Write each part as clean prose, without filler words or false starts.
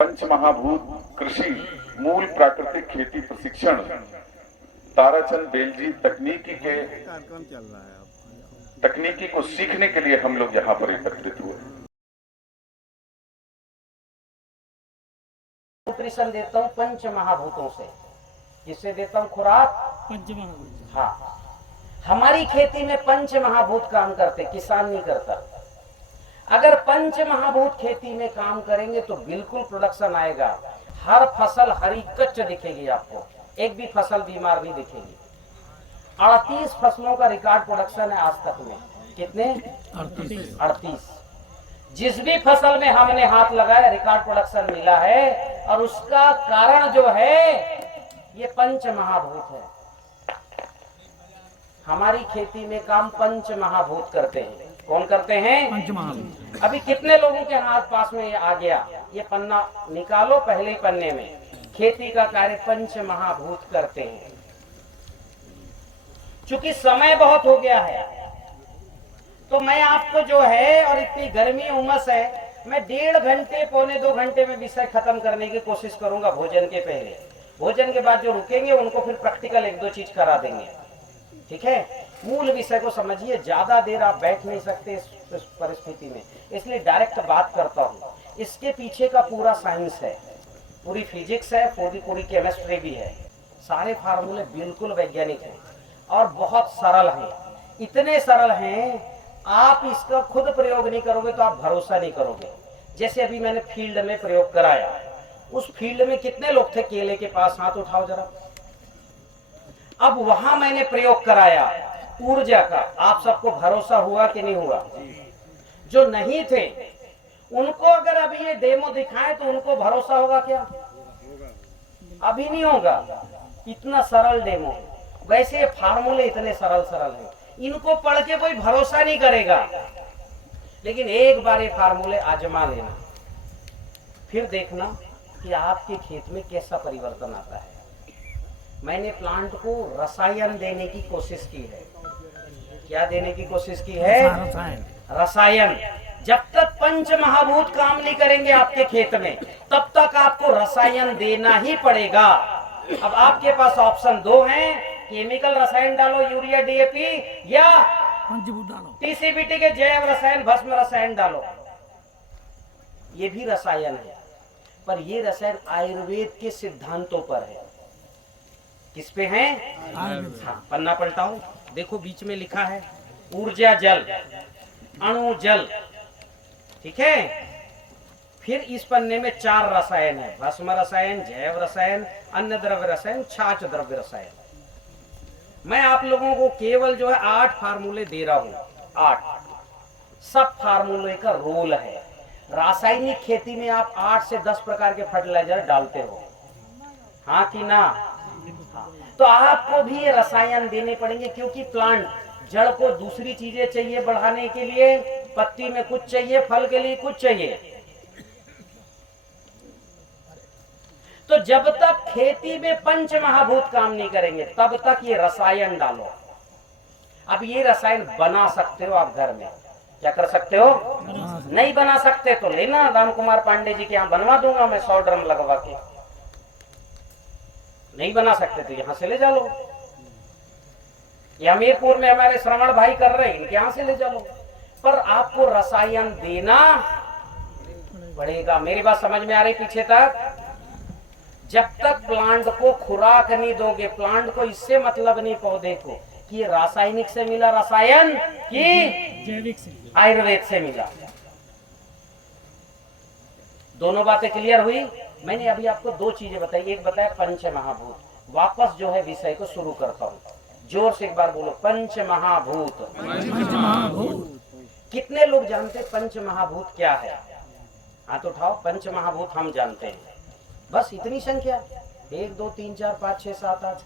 पंचमहाभूत कृषि मूल प्राकृतिक खेती प्रशिक्षण ताराचंद बेलजी कार्यक्रम चल रहा है। तकनीकी को सीखने के लिए हम लोग यहाँ पर एकत्रित हुए। न्यूट्रिशन देता हूँ पंच महाभूतों से। किससे देता हूँ खुराक? पंच महाभूत। हाँ, हमारी खेती में पंच महाभूत काम करते, किसान नहीं करता। अगर पंच महाभूत खेती में काम करेंगे तो बिल्कुल प्रोडक्शन आएगा। हर फसल हरी कच्च दिखेगी आपको, एक भी फसल बीमार नहीं दिखेगी। 38 फसलों का रिकॉर्ड प्रोडक्शन है आज तक में। कितने? 38। जिस भी फसल में हमने हाथ लगाया रिकॉर्ड प्रोडक्शन मिला है, और उसका कारण जो है ये पंच महाभूत है। हमारी खेती में काम पंच महाभूत करते हैं। कौन करते हैं? पंच महाभूत। अभी कितने लोगों के हाथ पास में ये आ गया? ये पन्ना निकालो, पहले पन्ने में खेती का कार्य पंच महाभूत करते हैं। चूंकि समय बहुत हो गया है तो मैं आपको जो है, और इतनी गर्मी उमस है, मैं 1.5 घंटे पौने 2 घंटे में विषय खत्म करने की कोशिश करूंगा। भोजन के पहले, भोजन के बाद जो रुकेंगे उनको फिर प्रैक्टिकल 1-2 चीज करा देंगे। ठीक है? मूल विषय को समझिए, ज्यादा देर आप बैठ नहीं सकते इस परिस्थिति में, इसलिए डायरेक्ट बात करता हूँ। इसके पीछे का पूरा साइंस है, पूरी फिजिक्स है, पूरी केमिस्ट्री भी है। सारे फार्मूले बिल्कुल वैज्ञानिक हैं और बहुत सरल हैं। इतने सरल हैं आप इसका खुद प्रयोग नहीं करोगे तो आप भरोसा नहीं करोगे। जैसे अभी मैंने फील्ड में प्रयोग कराया, उस फील्ड में कितने लोग थे केले के पास? हाथ उठाओ जरा। अब वहां मैंने प्रयोग कराया ऊर्जा का, आप सबको भरोसा हुआ कि नहीं हुआ? जो नहीं थे उनको अगर अभी ये डेमो दिखाएं तो उनको भरोसा होगा क्या? अभी नहीं होगा। इतना सरल डेमो। वैसे ये फार्मूले इतने सरल हैं, इनको पढ़ के कोई भरोसा नहीं करेगा। लेकिन एक बार ये फार्मूले आजमा लेना, फिर देखना कि आपके खेत में कैसा परिवर्तन आता है। मैंने प्लांट को रसायन देने की कोशिश की है। क्या देने की कोशिश की है? रसायन। जब तक पंच महाभूत काम नहीं करेंगे आपके खेत में, तब तक आपको रसायन देना ही पड़ेगा। अब आपके पास ऑप्शन 2 हैं, केमिकल रसायन डालो, यूरिया, डीएपी, या पंचभूत डालो, टीसीबीटी के जैव रसायन, भस्म रसायन डालो। ये भी रसायन है, पर ये रसायन आयुर्वेद के सिद्धांतों पर है। किस पे है? हाँ, पन्ना पलटाओ, देखो बीच में लिखा है ऊर्जा जल, अणु जल। ठीक है? फिर इस पन्ने में 4 रसायन है, भस्म रसायन, जैव रसायन, अन्य द्रव्य रसायन, छाछ द्रव्य रसायन। मैं आप लोगों को केवल जो है 8 फार्मूले दे रहा हूं। 8 सब फार्मूले का रोल है। रासायनिक खेती में आप 8 से 10 प्रकार के फर्टिलाइजर डालते हो, हाँ कि ना? हाँ। तो आपको भी ये रसायन देने पड़ेंगे, क्योंकि प्लांट जड़ को दूसरी चीजें चाहिए बढ़ाने के लिए, पत्ती में कुछ चाहिए, फल के लिए कुछ चाहिए। तो जब तक खेती में पंच महाभूत काम नहीं करेंगे तब तक ये रसायन डालो। अब ये रसायन बना सकते हो आप घर में, क्या कर सकते हो? नहीं बना सकते तो लेना, राम कुमार पांडे जी के यहाँ बनवा दूंगा मैं 100 ड्रम लगवा के। नहीं बना सकते तो यहाँ से ले जा लो, या हमीरपुर में हमारे श्रवण भाई कर रहे हैं, इनके यहाँ से ले जा लो। पर आपको रसायन देना पड़ेगा। मेरी बात समझ में आ रही पीछे तक? जब तक प्लांट को खुराक नहीं दोगे, प्लांट को इससे मतलब नहीं पौधे को कि रासायनिक से मिला रसायन कि जैविक से, आयुर्वेद से मिला। दोनों बातें क्लियर हुई? मैंने अभी आपको 2 चीजें बताई, एक बताया पंच महाभूत। वापस जो है विषय को शुरू करता हूँ, जोर से एक बार बोलो, पंच महाभूत। कितने लोग जानते पंच महाभूत क्या है? हाथ उठाओ। पंच महाभूत हम जानते हैं, बस इतनी संख्या, 1 2 3 4 5 6 7 8।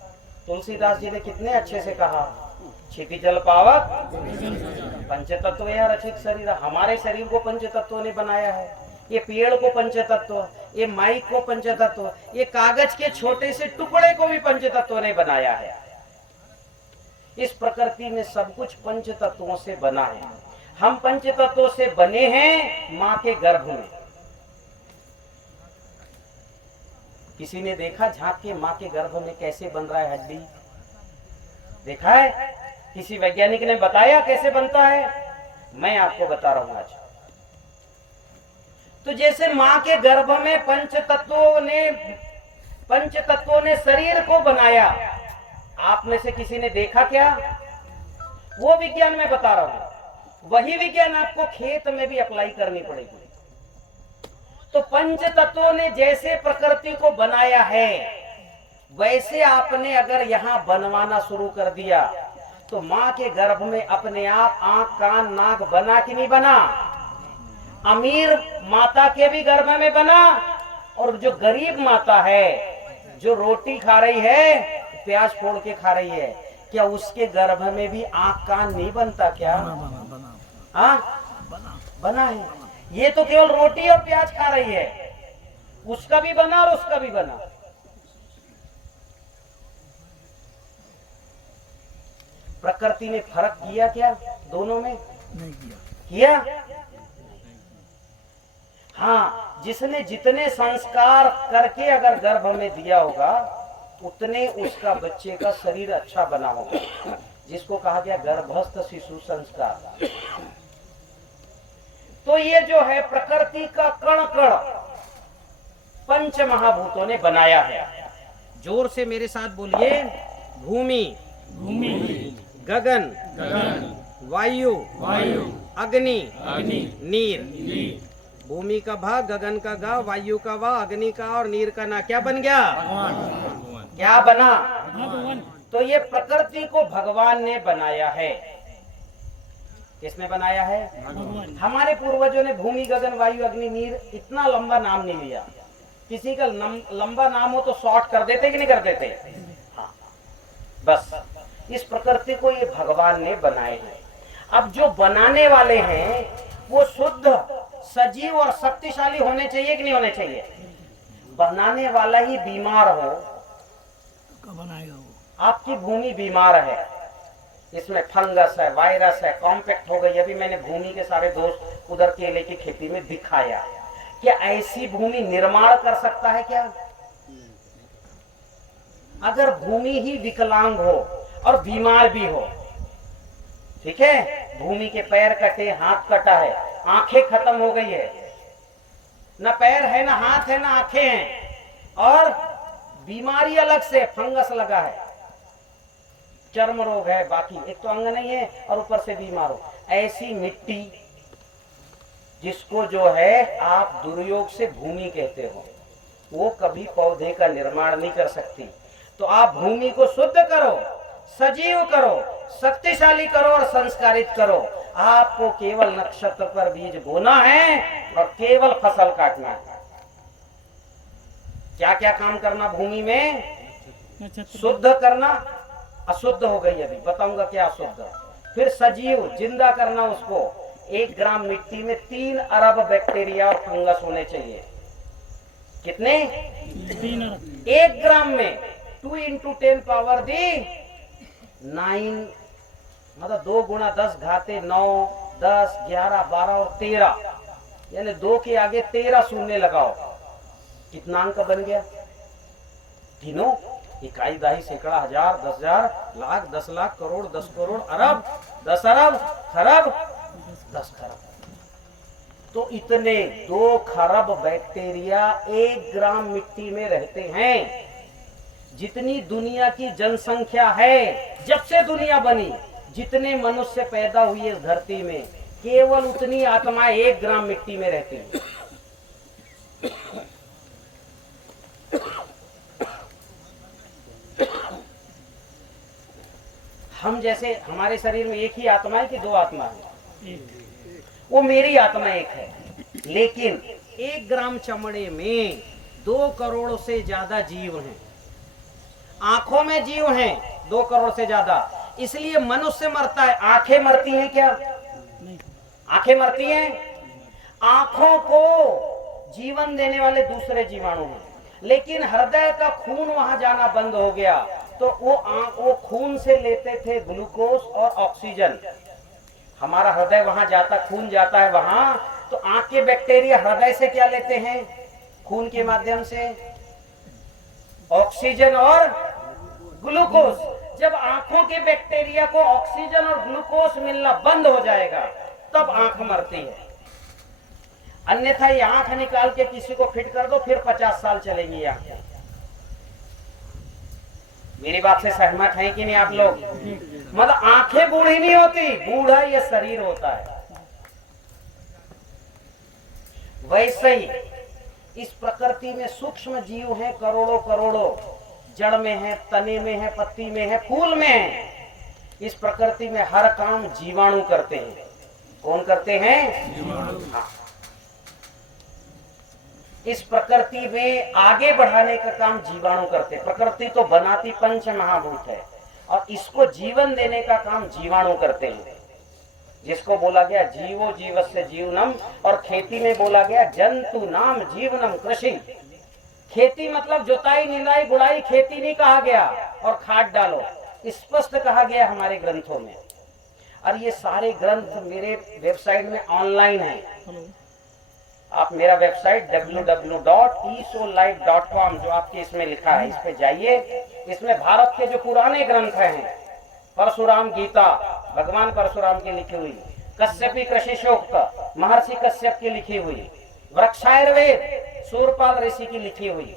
तुलसीदास जी ने कितने अच्छे से कहा, क्षिति जल पावक पंचतत्व या रचित शरीर। हमारे शरीर को पंचतत्व ने बनाया है, ये पेड़ को पंचतत्व, ये माइक को पंचतत्व, ये कागज के छोटे से टुकड़े को भी पंचतत्व ने बनाया है। इस प्रकृति में सब कुछ पंचतत्वों से बना है। हम पंचतत्वों से बने हैं माँ के गर्भ में। किसी ने देखा झांक के माँ के गर्भ में कैसे बन रहा है हड्डी? देखा है? किसी वैज्ञानिक ने बताया कैसे बनता है? मैं आपको बता रहा हूं आज। तो जैसे माँ के गर्भ में पंच तत्वों ने शरीर को बनाया, आप में से किसी ने देखा क्या? वो विज्ञान में बता रहा हूं। वही विज्ञान आपको खेत में भी अप्लाई करनी पड़ेगी। तो पंच तत्वों ने जैसे प्रकृति को बनाया है, वैसे आपने अगर यहाँ बनवाना शुरू कर दिया तो माँ के गर्भ में अपने आप आंख, कान, नाक बना कि नहीं बना? अमीर माता के भी गर्भ में बना, और जो गरीब माता है, जो रोटी खा रही है, प्याज फोड़ के खा रही है, क्या उसके गर्भ में भी आंख, कान नहीं बनता क्या? बना है। ये तो केवल रोटी और प्याज खा रही है, उसका भी बना और उसका भी बना। प्रकृति ने फर्क किया क्या दोनों में? नहीं किया? हाँ, जिसने जितने संस्कार करके अगर गर्भ में दिया होगा, उतने उसका बच्चे का शरीर अच्छा बना होगा, जिसको कहा गया गर्भस्थ शिशु संस्कार। तो ये जो है प्रकृति का कण कण पंच महाभूतों ने बनाया है। जोर से मेरे साथ बोलिए। भूमि, गगन, वायु, अग्नि, नीर। भूमि का भा, गगन का गा, वायु का वा, अग्नि का और नीर का ना। क्या बन गया? क्या बना? तो ये प्रकृति को भगवान ने बनाया है। किसने बनाया है? हमारे पूर्वजों ने भूमि, गगन, वायु, अग्नि, नीर, इतना लंबा नाम नहीं लिया। किसी का लंबा नाम हो तो शॉर्ट कर देते कि नहीं कर देते? हाँ, बस इस प्रकृति को ये भगवान ने बनाए हैं। अब जो बनाने वाले हैं वो शुद्ध, सजीव और शक्तिशाली होने चाहिए कि नहीं होने चाहिए? बनाने वाला ही बीमार हो, कब बनाएगा वो? आपकी भूमि बीमार है, इसमें फंगस है, वायरस है, कॉम्पैक्ट हो गई। अभी मैंने भूमि के सारे दोस्त उधर केले की खेती में दिखाया। क्या ऐसी भूमि निर्माण कर सकता है क्या? अगर भूमि ही विकलांग हो और बीमार भी हो, ठीक है, भूमि के पैर कटे, हाथ कटा है, आंखें खत्म हो गई है, ना पैर है, ना हाथ है, ना आंखें हैं, और बीमारी अलग से फंगस लगा है, चर्म रोग है, बाकी एक तो अंग नहीं है और ऊपर से बीमार हो, ऐसी मिट्टी जिसको जो है आप दुर्योग से भूमि कहते हो, वो कभी पौधे का निर्माण नहीं कर सकती। तो आप भूमि को शुद्ध करो, सजीव करो, शक्तिशाली करो और संस्कारित करो। आपको केवल नक्षत्र पर बीज बोना है और केवल फसल काटना है। क्या क्या काम करना भूमि में? शुद्ध करना, अशुद्ध हो गई अभी बताऊंगा क्या अशुद्ध। फिर सजीव, जिंदा करना उसको। 1 ग्राम मिट्टी में 3 अरब बैक्टीरिया और फंगस होने चाहिए। कितने? 1 ग्राम में 2 × 10 पावर दी 9, मतलब 2 × 10 घाते 9, 10, 11, 12 और 13, यानी 2 के आगे 13 शून्य लगाओ, कितना अंक बन गया? तीनों, इकाई, दाही, सैकड़ा, हजार, 10,000, लाख, 10 लाख, करोड़, 10 करोड़, अरब, 10 अरब, खरब, 10 खरब। तो इतने 2 खरब बैक्टीरिया 1 ग्राम मिट्टी में रहते हैं। जितनी दुनिया की जनसंख्या है, जब से दुनिया बनी, जितने मनुष्य पैदा हुए इस धरती में, केवल उतनी आत्माएं 1 ग्राम मिट्टी में रहती हैं। हम जैसे, हमारे शरीर में एक ही आत्मा है कि 2 आत्मा है? वो मेरी आत्मा एक है, लेकिन 1 ग्राम चमड़े में 2 करोड़ से ज्यादा जीव हैं। आंखों में जीव हैं 2 करोड़ से ज्यादा, इसलिए मनुष्य मरता है। आंखें मरती हैं क्या? आंखें मरती हैं? आंखों को जीवन देने वाले दूसरे जीवाणु हैं, लेकिन हृदय का खून वहां जाना बंद हो गया, तो वो खून से लेते थे ग्लूकोज और ऑक्सीजन। हमारा हृदय वहां जाता, खून जाता है वहां, तो आंख के बैक्टीरिया हृदय से क्या लेते हैं? खून के माध्यम से ऑक्सीजन और ग्लूकोज। जब आंखों के बैक्टीरिया को ऑक्सीजन और ग्लूकोज मिलना बंद हो जाएगा तब आंख मरती है। अन्यथा ये आंख निकाल के किसी को फिट कर दो, फिर 50 साल चलेंगी आंखें। मेरी बात से सहमत हैं कि नहीं आप लोग? मतलब आंखें बूढ़ी नहीं होती, बूढ़ा ये शरीर होता है। वैसे ही इस प्रकृति में सूक्ष्म जीव हैं करोड़ों करोड़ों, जड़ में है, तने में है, पत्ती में है, फूल में है। इस प्रकृति में हर काम जीवाणु करते हैं। कौन करते हैं? जीवाणु। हाँ। इस प्रकृति में आगे बढ़ाने का काम जीवाणु करते हैं। प्रकृति तो बनाती पंच महाभूत है और इसको जीवन देने का काम जीवाणु करते हैं, जिसको बोला गया जीवो जीवस्य जीवनम। और खेती में बोला गया जंतु नाम जीवनम कृषि। खेती मतलब जुताई निंदाई गुड़ाई खेती नहीं कहा गया, और खाद डालो स्पष्ट कहा गया हमारे ग्रंथों में। और ये सारे ग्रंथ मेरे वेबसाइट में ऑनलाइन है। आप मेरा वेबसाइट www.esolife.com जो आपके इसमें लिखा है, इस पे जाइए। इसमें भारत के जो पुराने ग्रंथ हैं, परशुराम गीता भगवान परशुराम की लिखी हुई, कश्यपी कृषि सूक्त महर्षि कश्यप की लिखी हुई, वृक्षायुर्वेद सूरपाल ऋषि की लिखी हुई,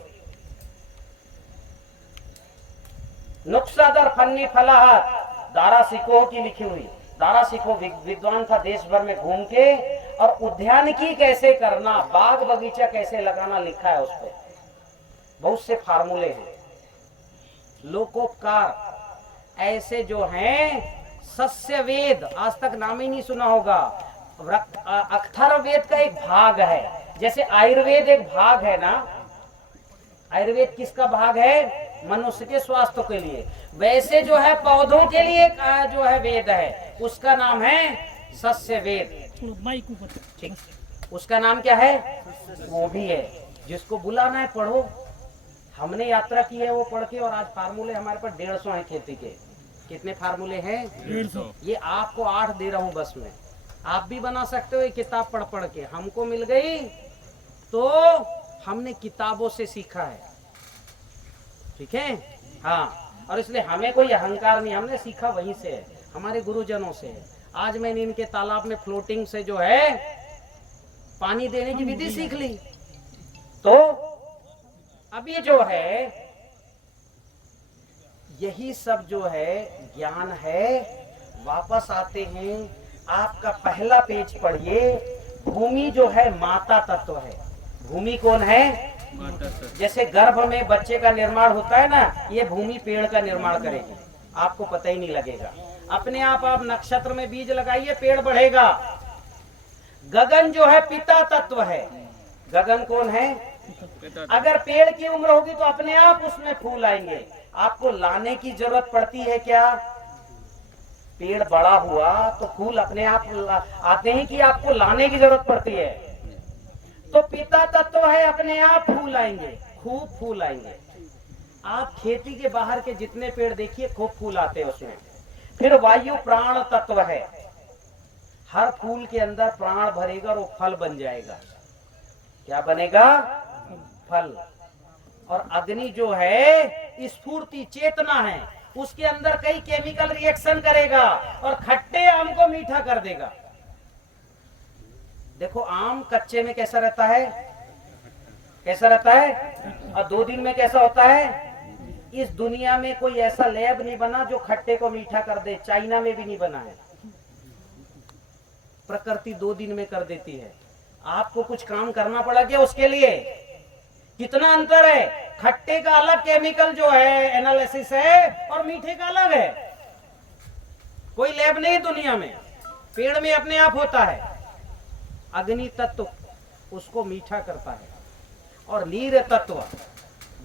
नुक्सादर फन्नी फलाहार दारा सिकोह की लिखी हुई। दारा सिकोह विद्वान था, देश भर में घूम के और उद्यानिकी कैसे करना, बाग बगीचा कैसे लगाना लिखा है उस पर। बहुत से फार्मूले हैं। लोकोपकार ऐसे जो हैं, सस्य वेद आज तक नाम ही नहीं सुना होगा। अथर्ववेद का एक भाग है, जैसे आयुर्वेद एक भाग है ना। आयुर्वेद किसका भाग है? मनुष्य के स्वास्थ्य के लिए। वैसे जो है पौधों के लिए जो है वेद है, उसका नाम है सस्य वेद। ठीक, उसका नाम क्या है? वो भी है। जिसको बुलाना है पढ़ो। हमने यात्रा की है वो पढ़ के, और आज फार्मूले हमारे पास 150 हैं खेती के। कितने फार्मूले हैं? 150। ये आपको 8 दे रहा हूँ बस में। आप भी बना सकते हो ये किताब पढ़ पढ़ के। हमको मिल गई तो हमने किताबों से सीखा है। ठीक है? हाँ। और इसलिए हमें कोई अहंकार नहीं, हमने सीखा वहीं से है, हमारे गुरुजनों से है। आज मैंने इनके तालाब में फ्लोटिंग से जो है पानी देने की विधि सीख ली। तो अब ये जो है, यही सब जो है ज्ञान है। वापस आते हैं, आपका पहला पेज पढ़िए। भूमि जो है माता तत्व है। भूमि कौन है? जैसे गर्भ में बच्चे का निर्माण होता है ना, ये भूमि पेड़ का निर्माण करेगी, आपको पता ही नहीं लगेगा। अपने आप नक्षत्र में बीज लगाइए, पेड़ बढ़ेगा। गगन जो है पिता तत्व है। गगन कौन है? अगर पेड़ की उम्र होगी तो अपने आप उसमें फूल आएंगे। आपको लाने की जरूरत पड़ती है क्या? पेड़ बड़ा हुआ तो फूल अपने आप आते हैं कि आपको लाने की जरूरत पड़ती है? तो पिता तत्व है, अपने आप फूल आएंगे, खूब फूल आएंगे। आप खेती के बाहर के जितने पेड़ देखिए खूब फूल आते हैं उसमें। फिर वायु प्राण तत्व है। हर फूल के अंदर प्राण भरेगा और वो फल बन जाएगा। क्या बनेगा? फल। और अग्नि जो है स्फूर्ति चेतना है, उसके अंदर कई केमिकल रिएक्शन करेगा और खट्टे आम को मीठा कर देगा। देखो आम कच्चे में कैसा रहता है, कैसा रहता है, और 2 दिन में कैसा होता है। इस दुनिया में कोई ऐसा लैब नहीं बना जो खट्टे को मीठा कर दे। चाइना में भी नहीं बना है। प्रकृति 2 दिन में कर देती है। आपको कुछ काम करना पड़ा क्या उसके लिए? कितना अंतर है। खट्टे का अलग केमिकल जो है एनालिसिस है और मीठे का अलग है। कोई लैब नहीं दुनिया में, पेड़ में अपने आप होता है। अग्नि तत्व उसको मीठा करता है, और नीर तत्व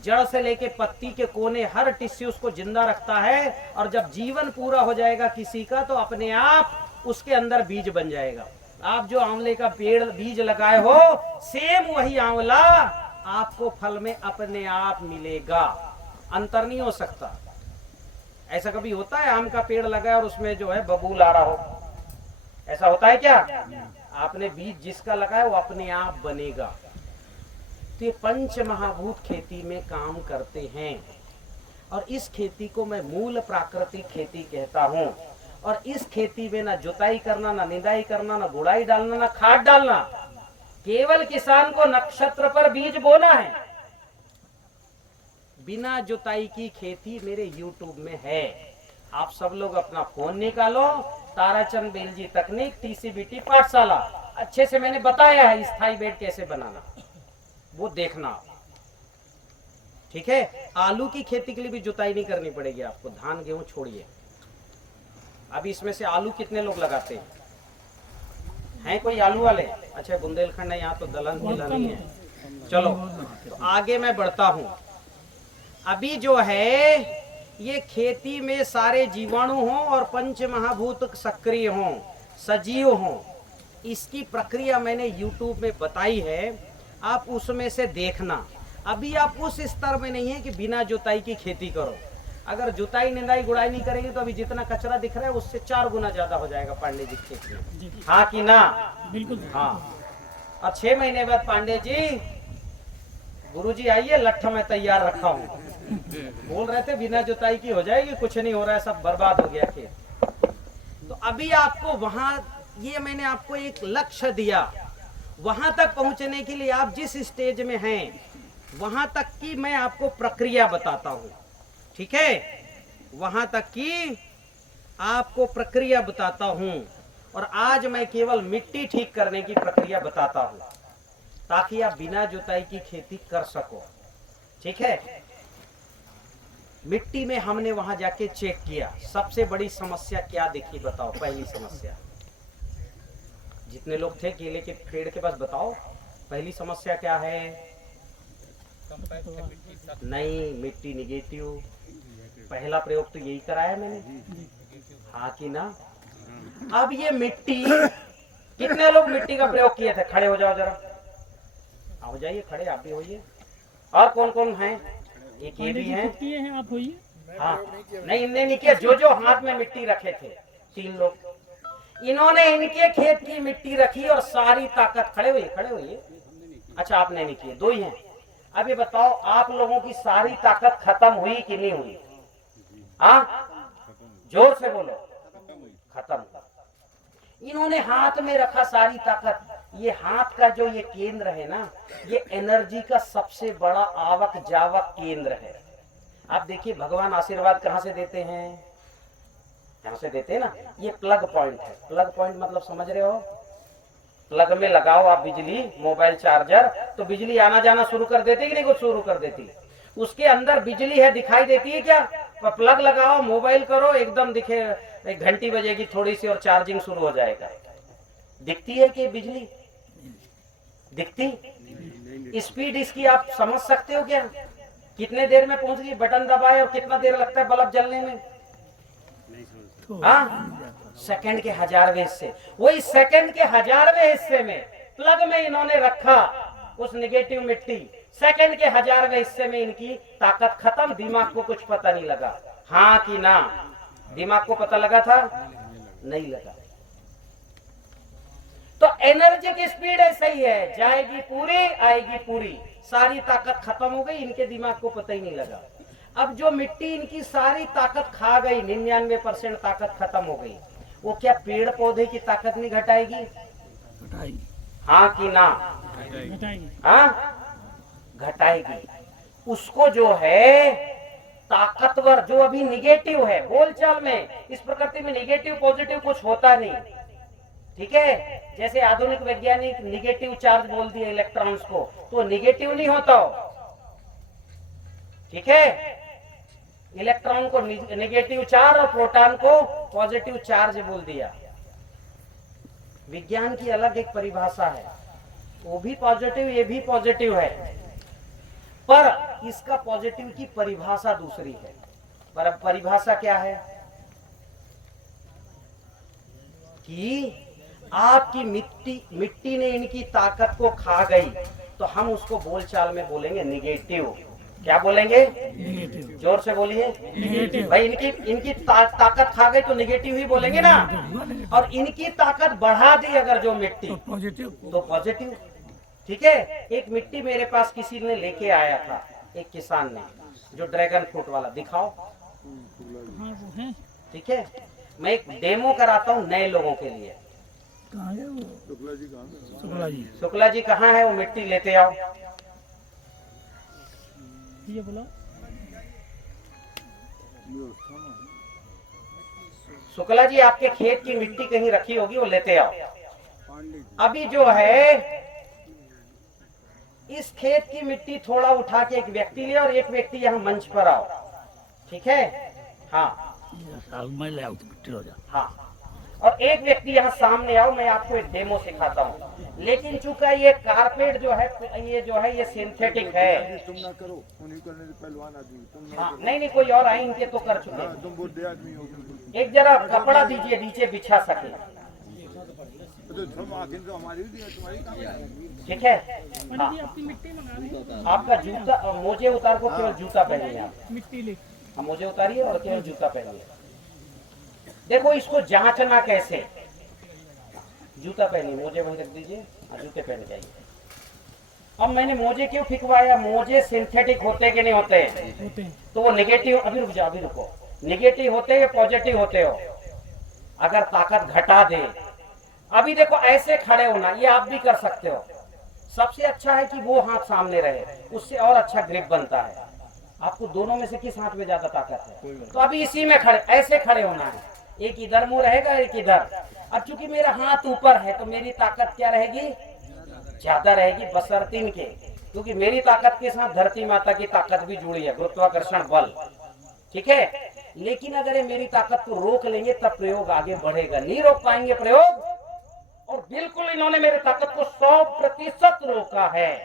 जड़ से लेके पत्ती के कोने हर टिश्यू उसको जिंदा रखता है। और जब जीवन पूरा हो जाएगा किसी का तो अपने आप उसके अंदर बीज बन जाएगा। आप जो आंवले का पेड़ बीज लगाए हो, सेम वही आंवला आपको फल में अपने आप मिलेगा। अंतर नहीं हो सकता। ऐसा कभी होता है आम का पेड़ लगाए और उसमें जो है बबूल आ रहा हो? ऐसा होता है क्या? आपने बीज जिसका लगाया वो अपने आप बनेगा। तो ये पंच महाभूत खेती में काम करते हैं और इस खेती को मैं मूल प्राकृतिक खेती कहता हूँ। और इस खेती में ना जुताई करना, ना निदाई करना, ना गुड़ाई डालना, ना खाद डालना, केवल किसान को नक्षत्र पर बीज बोना है। बिना जुताई की खेती मेरे YouTube में है, आप सब लोग अपना फोन निकालो, ताराचंद बेलजी तकनीक TCBT पाठशाला, अच्छे से मैंने बताया है स्थाई बेड कैसे बनाना, वो देखना। ठीक है, आलू की खेती के लिए भी जुताई नहीं करनी पड़ेगी आपको, धान गेहूं छोड़िए। अभी इसमें से आलू कितने लोग लगाते हैं कोई आलू वाले? अच्छा, बुंदेलखंड है, यहाँ तो दलहन जिला नहीं है। चलो तो आगे मैं बढ़ता हूँ। अभी जो है ये खेती में सारे जीवाणु हों और पंच महाभूत सक्रिय हों, सजीव हों, इसकी प्रक्रिया मैंने YouTube में बताई है, आप उसमें से देखना। अभी आप उस स्तर में नहीं है कि बिना जुताई की खेती करो। अगर जुताई निदाई गुड़ाई नहीं करेंगे तो अभी जितना कचरा दिख रहा है उससे 4 गुना ज्यादा हो जाएगा पांडे जी खेत में, हाँ कि ना? बिल्कुल हाँ। और 6 महीने बाद पांडे जी, गुरुजी आइए, लट्ठ में तैयार रखा हूँ। बोल रहे थे बिना जुताई की हो जाएगी, कुछ नहीं हो रहा है, सब बर्बाद हो गया खेत। तो अभी आपको वहां, ये मैंने आपको एक लक्ष्य दिया, वहां तक पहुंचने के लिए आप जिस स्टेज में हैं वहां तक की मैं आपको प्रक्रिया बताता हूं। ठीक है, वहां तक की आपको प्रक्रिया बताता हूं। और आज मैं केवल मिट्टी ठीक करने की प्रक्रिया बताता हूं ताकि आप बिना जुताई की खेती कर सको। ठीक है, मिट्टी में हमने वहां जाके चेक किया, सबसे बड़ी समस्या क्या दिखी बताओ? पहली समस्या, जितने लोग थे केले के पेड़ के पास, बताओ पहली समस्या क्या है? नहीं, मिट्टी निगेटिव। पहला प्रयोग तो यही कराया मैंने, हाँ कि ना? अब ये मिट्टी, कितने लोग मिट्टी का प्रयोग किए थे? खड़े हो जाओ जरा, हो जाइए खड़े, आप भी होइए। और कौन कौन हैं? एक ये भी हैं, आप होइए। हाँ, नहीं इनने नहीं किया, जो जो हाथ में मिट्टी रखे थे 3 लोग, इन्होंने इनके खेत की मिट्टी रखी और सारी ताकत, खड़े हुई, खड़े हुई। अच्छा, आपने नहीं किए, 2 ही हैं। अब ये बताओ, आप लोगों की सारी ताकत खत्म हुई कि नहीं हुई? हाँ, जोर से बोलो, खत्म। इन्होंने हाथ में रखा सारी ताकत। ये हाथ का जो ये केंद्र है ना, ये एनर्जी का सबसे बड़ा आवक जावक केंद्र है। आप देखिए, भगवान आशीर्वाद कहाँ से देते हैं? यहाँ से देते हैं ना, ये प्लग पॉइंट है। प्लग पॉइंट मतलब समझ रहे हो? प्लग में लगाओ आप बिजली, मोबाइल चार्जर, तो बिजली आना जाना शुरू कर देती कि नहीं? कुछ शुरू कर देती। उसके अंदर बिजली है, दिखाई देती है क्या? प्लग लगाओ, मोबाइल करो, एकदम दिखे, एक घंटी बजेगी थोड़ी सी और चार्जिंग शुरू हो जाएगा। दिखती है कि बिजली दिखती? स्पीड इसकी आप समझ सकते हो क्या? कितने देर में पहुंच गई? बटन दबाए और कितना देर लगता है बल्ब जलने में? हाँ, सेकंड के 1000वें हिस्से। वही सेकंड के 1000वें हिस्से में प्लग में इन्होंने रखा उस निगेटिव मिट्टी, सेकंड के 1000वें हिस्से में इनकी ताकत खत्म। दिमाग को कुछ पता नहीं लगा, हाँ कि ना? दिमाग को पता लगा था? नहीं लगा। तो एनर्जी की स्पीड ऐसा ही है, जाएगी पूरी आएगी पूरी। सारी ताकत खत्म हो गई, इनके दिमाग को पता ही नहीं लगा। अब जो मिट्टी इनकी सारी ताकत खा गई, 99% ताकत खत्म हो गई, वो क्या पेड़ पौधे की ताकत नहीं घटाएगी? हाँ कि ना? हाँ, घटाएगी। उसको जो है ताकतवर, जो अभी निगेटिव है, बोलचाल में इस प्रकृति में निगेटिव पॉजिटिव कुछ होता नहीं। ठीक है, जैसे आधुनिक वैज्ञानिक निगेटिव चार्ज बोल दिए इलेक्ट्रॉन्स को, तो निगेटिव नहीं होता हो। ठीक है, इलेक्ट्रॉन को निगेटिव चार्ज और प्रोटॉन को पॉजिटिव चार्ज बोल दिया। विज्ञान की अलग एक परिभाषा है, वो भी पॉजिटिव, ये भी पॉजिटिव है, पर इसका पॉजिटिव की परिभाषा दूसरी है। पर अब परिभाषा क्या है? कि आपकी मिट्टी ने इनकी ताकत को खा गई, तो हम उसको बोलचाल में बोलेंगे निगेटिव। क्या बोलेंगे? नेगेटिव। जोर से बोलिए। भाई इनकी ताकत खा गई तो निगेटिव ही बोलेंगे ना। और इनकी ताकत बढ़ा दी अगर जो मिट्टी, पॉजिटिव। तो पॉजिटिव। ठीक है। एक मिट्टी मेरे पास किसी ने लेके आया था, एक किसान ने, जो ड्रैगन फ्रूट वाला, दिखाओ। हाँ वो है। ठीक है, मैं एक डेमो कराता हूँ नए लोगों के लिए। कहाँ है वो? शुक्ला जी कहाँ है? शुक्ला जी। शुक्ला जी कहाँ है? वो मिट्टी लेते आओ। ये बोला व्यवस्था में शुक्ला जी आपके खेत की मिट्टी कहीं रखी होगी, वो लेते आओ। पांडे जी अभी जो है इस खेत की मिट्टी थोड़ा उठा के एक व्यक्ति ले और एक व्यक्ति यहाँ मंच पर आओ। ठीक है, हाँ मैं ले आऊँ तो मिट्टी हो जा। हाँ, और एक व्यक्ति यहाँ सामने आओ, मैं आपको एक डेमो सिखाता हूँ। लेकिन चूंकि ये कारपेट जो है, ये सिंथेटिक है। तुम ना करो, उन्हीं करने से पहलवान आदमी तुम ना हाँ, नहीं कोई और आए, इनके तो कर चुके हाँ, तुम बुढ़े आदमी हो बिल्कुल। हैं। एक जरा कपड़ा दीजिए, नीचे बिछा सके। तो तुम आखिर तो हमारी भी है, तुम्हारी काम है। ठीक है, पंडित हाँ, जी आपकी मिट्टी मंगा दी। आपका जूता मोजे उतार को केवल जूता पहनिए आप। मिट्टी ले। हाँ, मोजे उतारिए और केवल जूता पहनिए। देखो इसको जांचना कैसे, जूता पहनिए, मोजे वहीं रख दीजिए, जूते पहन जाइए। अब मैंने मोजे क्यों फिकवाया? मोजे सिंथेटिक होते कि नहीं होते? होते हैं। तो वो निगेटिव, अभी रुक जाओ, अभी रुको, निगेटिव होते या पॉजिटिव होते हो? अगर ताकत घटा दे, अभी देखो ऐसे खड़े होना, ये आप भी कर सकते हो। सबसे अच्छा है कि वो हाथ सामने रहे, उससे और अच्छा ग्रिप बनता है। आपको दोनों में से किस हाथ में ज्यादा ताकत है? तो अभी इसी में खड़े, ऐसे खड़े होना है। एक इधर मुंह रहेगा, एक इधर। अब चूंकि मेरा हाथ ऊपर है तो मेरी ताकत क्या रहेगी? ज्यादा रहेगी, बशर्ते के, क्योंकि मेरी ताकत के साथ धरती माता की ताकत भी जुड़ी है, गुरुत्वाकर्षण बल। ठीक है, लेकिन अगर ये मेरी ताकत को रोक लेंगे तब प्रयोग आगे बढ़ेगा। नहीं रोक पाएंगे प्रयोग, और बिल्कुल इन्होंने मेरी ताकत को 100% रोका है।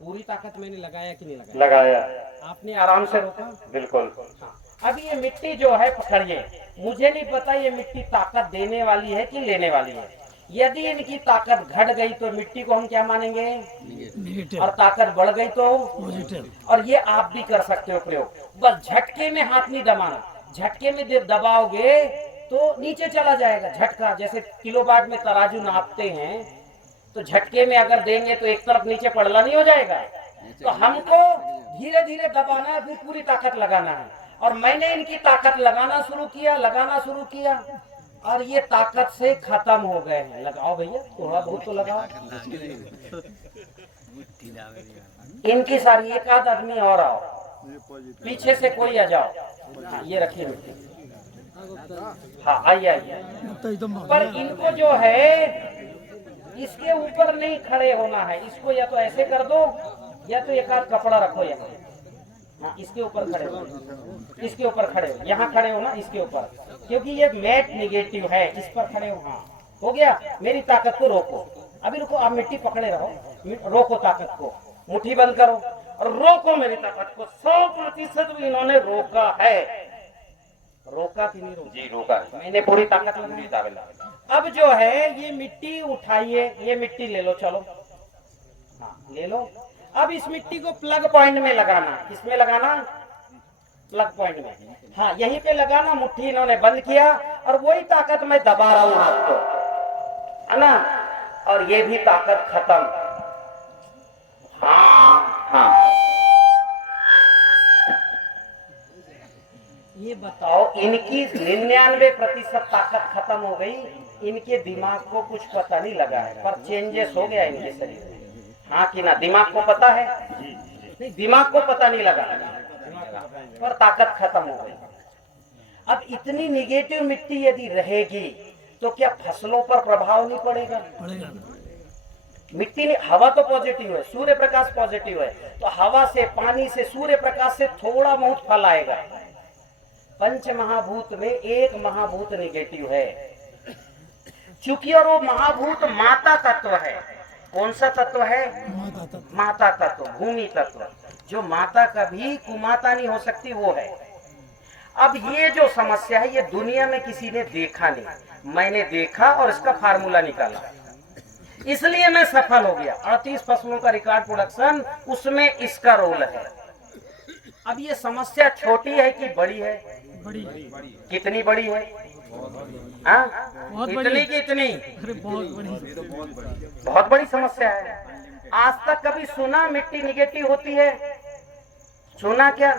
पूरी ताकत मैंने लगाया कि नहीं लगाया? लगाया। आपने आराम से रोका? बिल्कुल। हाँ, अब ये मिट्टी जो है पकड़िए, मुझे नहीं पता ये मिट्टी ताकत देने वाली है कि लेने वाली है। यदि इनकी ताकत घट गई तो मिट्टी को हम क्या मानेंगे? नेगेटिव। और ताकत बढ़ गई तो पॉजिटिव। और ये आप भी कर सकते हो प्रयोग। बस झटके में हाथ नहीं दबाना, झटके में दबाओगे तो नीचे चला जाएगा झटका। जैसे किलोवाट में तराजू नापते हैं, तो झटके में अगर देंगे तो एक तरफ नीचे पड़ला नहीं हो जाएगा। तो हमको धीरे धीरे दबाना है, फिर पूरी ताकत लगाना है। और मैंने इनकी ताकत लगाना शुरू किया, और ये ताकत से खत्म हो गए हैं। लगाओ भैया, थोड़ा बहुत तो लगाओ। इनकी सारी, एक आध आदमी और आओ, ये पॉजिटिव पीछे से कोई आ जाओ। हाँ, ये रखिए मिट्टी। हाँ, आइए। तो एकदम पर इनको जो है इसके ऊपर नहीं खड़े होना है। इसको या तो ऐसे कर दो, या तो एक आध कपड़ा रखो यहाँ। हाँ, इसके ऊपर खड़े हो, इसके ऊपर खड़े हो, यहाँ खड़े हो ना, इसके ऊपर, क्योंकि ये मैट निगेटिव है, इस पर खड़े हो। हाँ, हो गया। मेरी ताकत को रोको, अभी रुको, आप मिट्टी पकड़े रहो, रोको ताकत को, मुट्ठी बंद करो और रोको मेरी ताकत को। 100% इन्होंने रोका है। रोका कि नहीं रोका? जी रोका है, मैंने पूरी ताकत लगाई। अब जो है ये मिट्टी उठाइए, ये मिट्टी ले लो, चलो। हाँ, ले लो। अब इस मिट्टी को प्लग पॉइंट में लगाना। किसमें लगाना? प्लग पॉइंट में। हाँ, यहीं पे लगाना। मुट्ठी इन्होंने बंद किया और वही ताकत मैं दबा रहा हूँ हाथ को, है ना, और ये भी ताकत खत्म। हाँ हाँ, ये बताओ, इनकी 99% ताकत खत्म हो गई। इनके दिमाग को कुछ पता नहीं लगा है, पर चेंजेस हो गया इनके शरीर में। हाँ कि ना? दिमाग को पता है? नहीं, दिमाग को पता नहीं लगा, पर ताकत खत्म हो गई। अब इतनी निगेटिव मिट्टी यदि रहेगी तो क्या फसलों पर प्रभाव नहीं पड़ेगा? पड़ेगा। मिट्टी में हवा तो पॉजिटिव है, सूर्य प्रकाश पॉजिटिव है, तो हवा से, पानी से, सूर्य प्रकाश से थोड़ा बहुत फल आएगा। पंच महाभूत में एक महाभूत निगेटिव है, चूंकि और वो महाभूत माता तत्व है। कौन सा तत्व है? माता तत्व, भूमि तत्व। जो माता कभी कुमाता नहीं हो सकती, वो है। अब ये जो समस्या है, ये दुनिया में किसी ने देखा नहीं, मैंने देखा और इसका फार्मूला निकाला, इसलिए मैं सफल हो गया। 38 फसलों का रिकॉर्ड प्रोडक्शन, उसमें इसका रोल है। अब ये समस्या छोटी है कि बड़ी है? बड़ी। कितनी बड़ी है? हाँ, बहुत इतनी की इतनी, अरे बहुत बड़ी। बहुत बड़ी समस्या है। आज तक कभी सुना मिट्टी निगेटिव होती है? सुना क्या?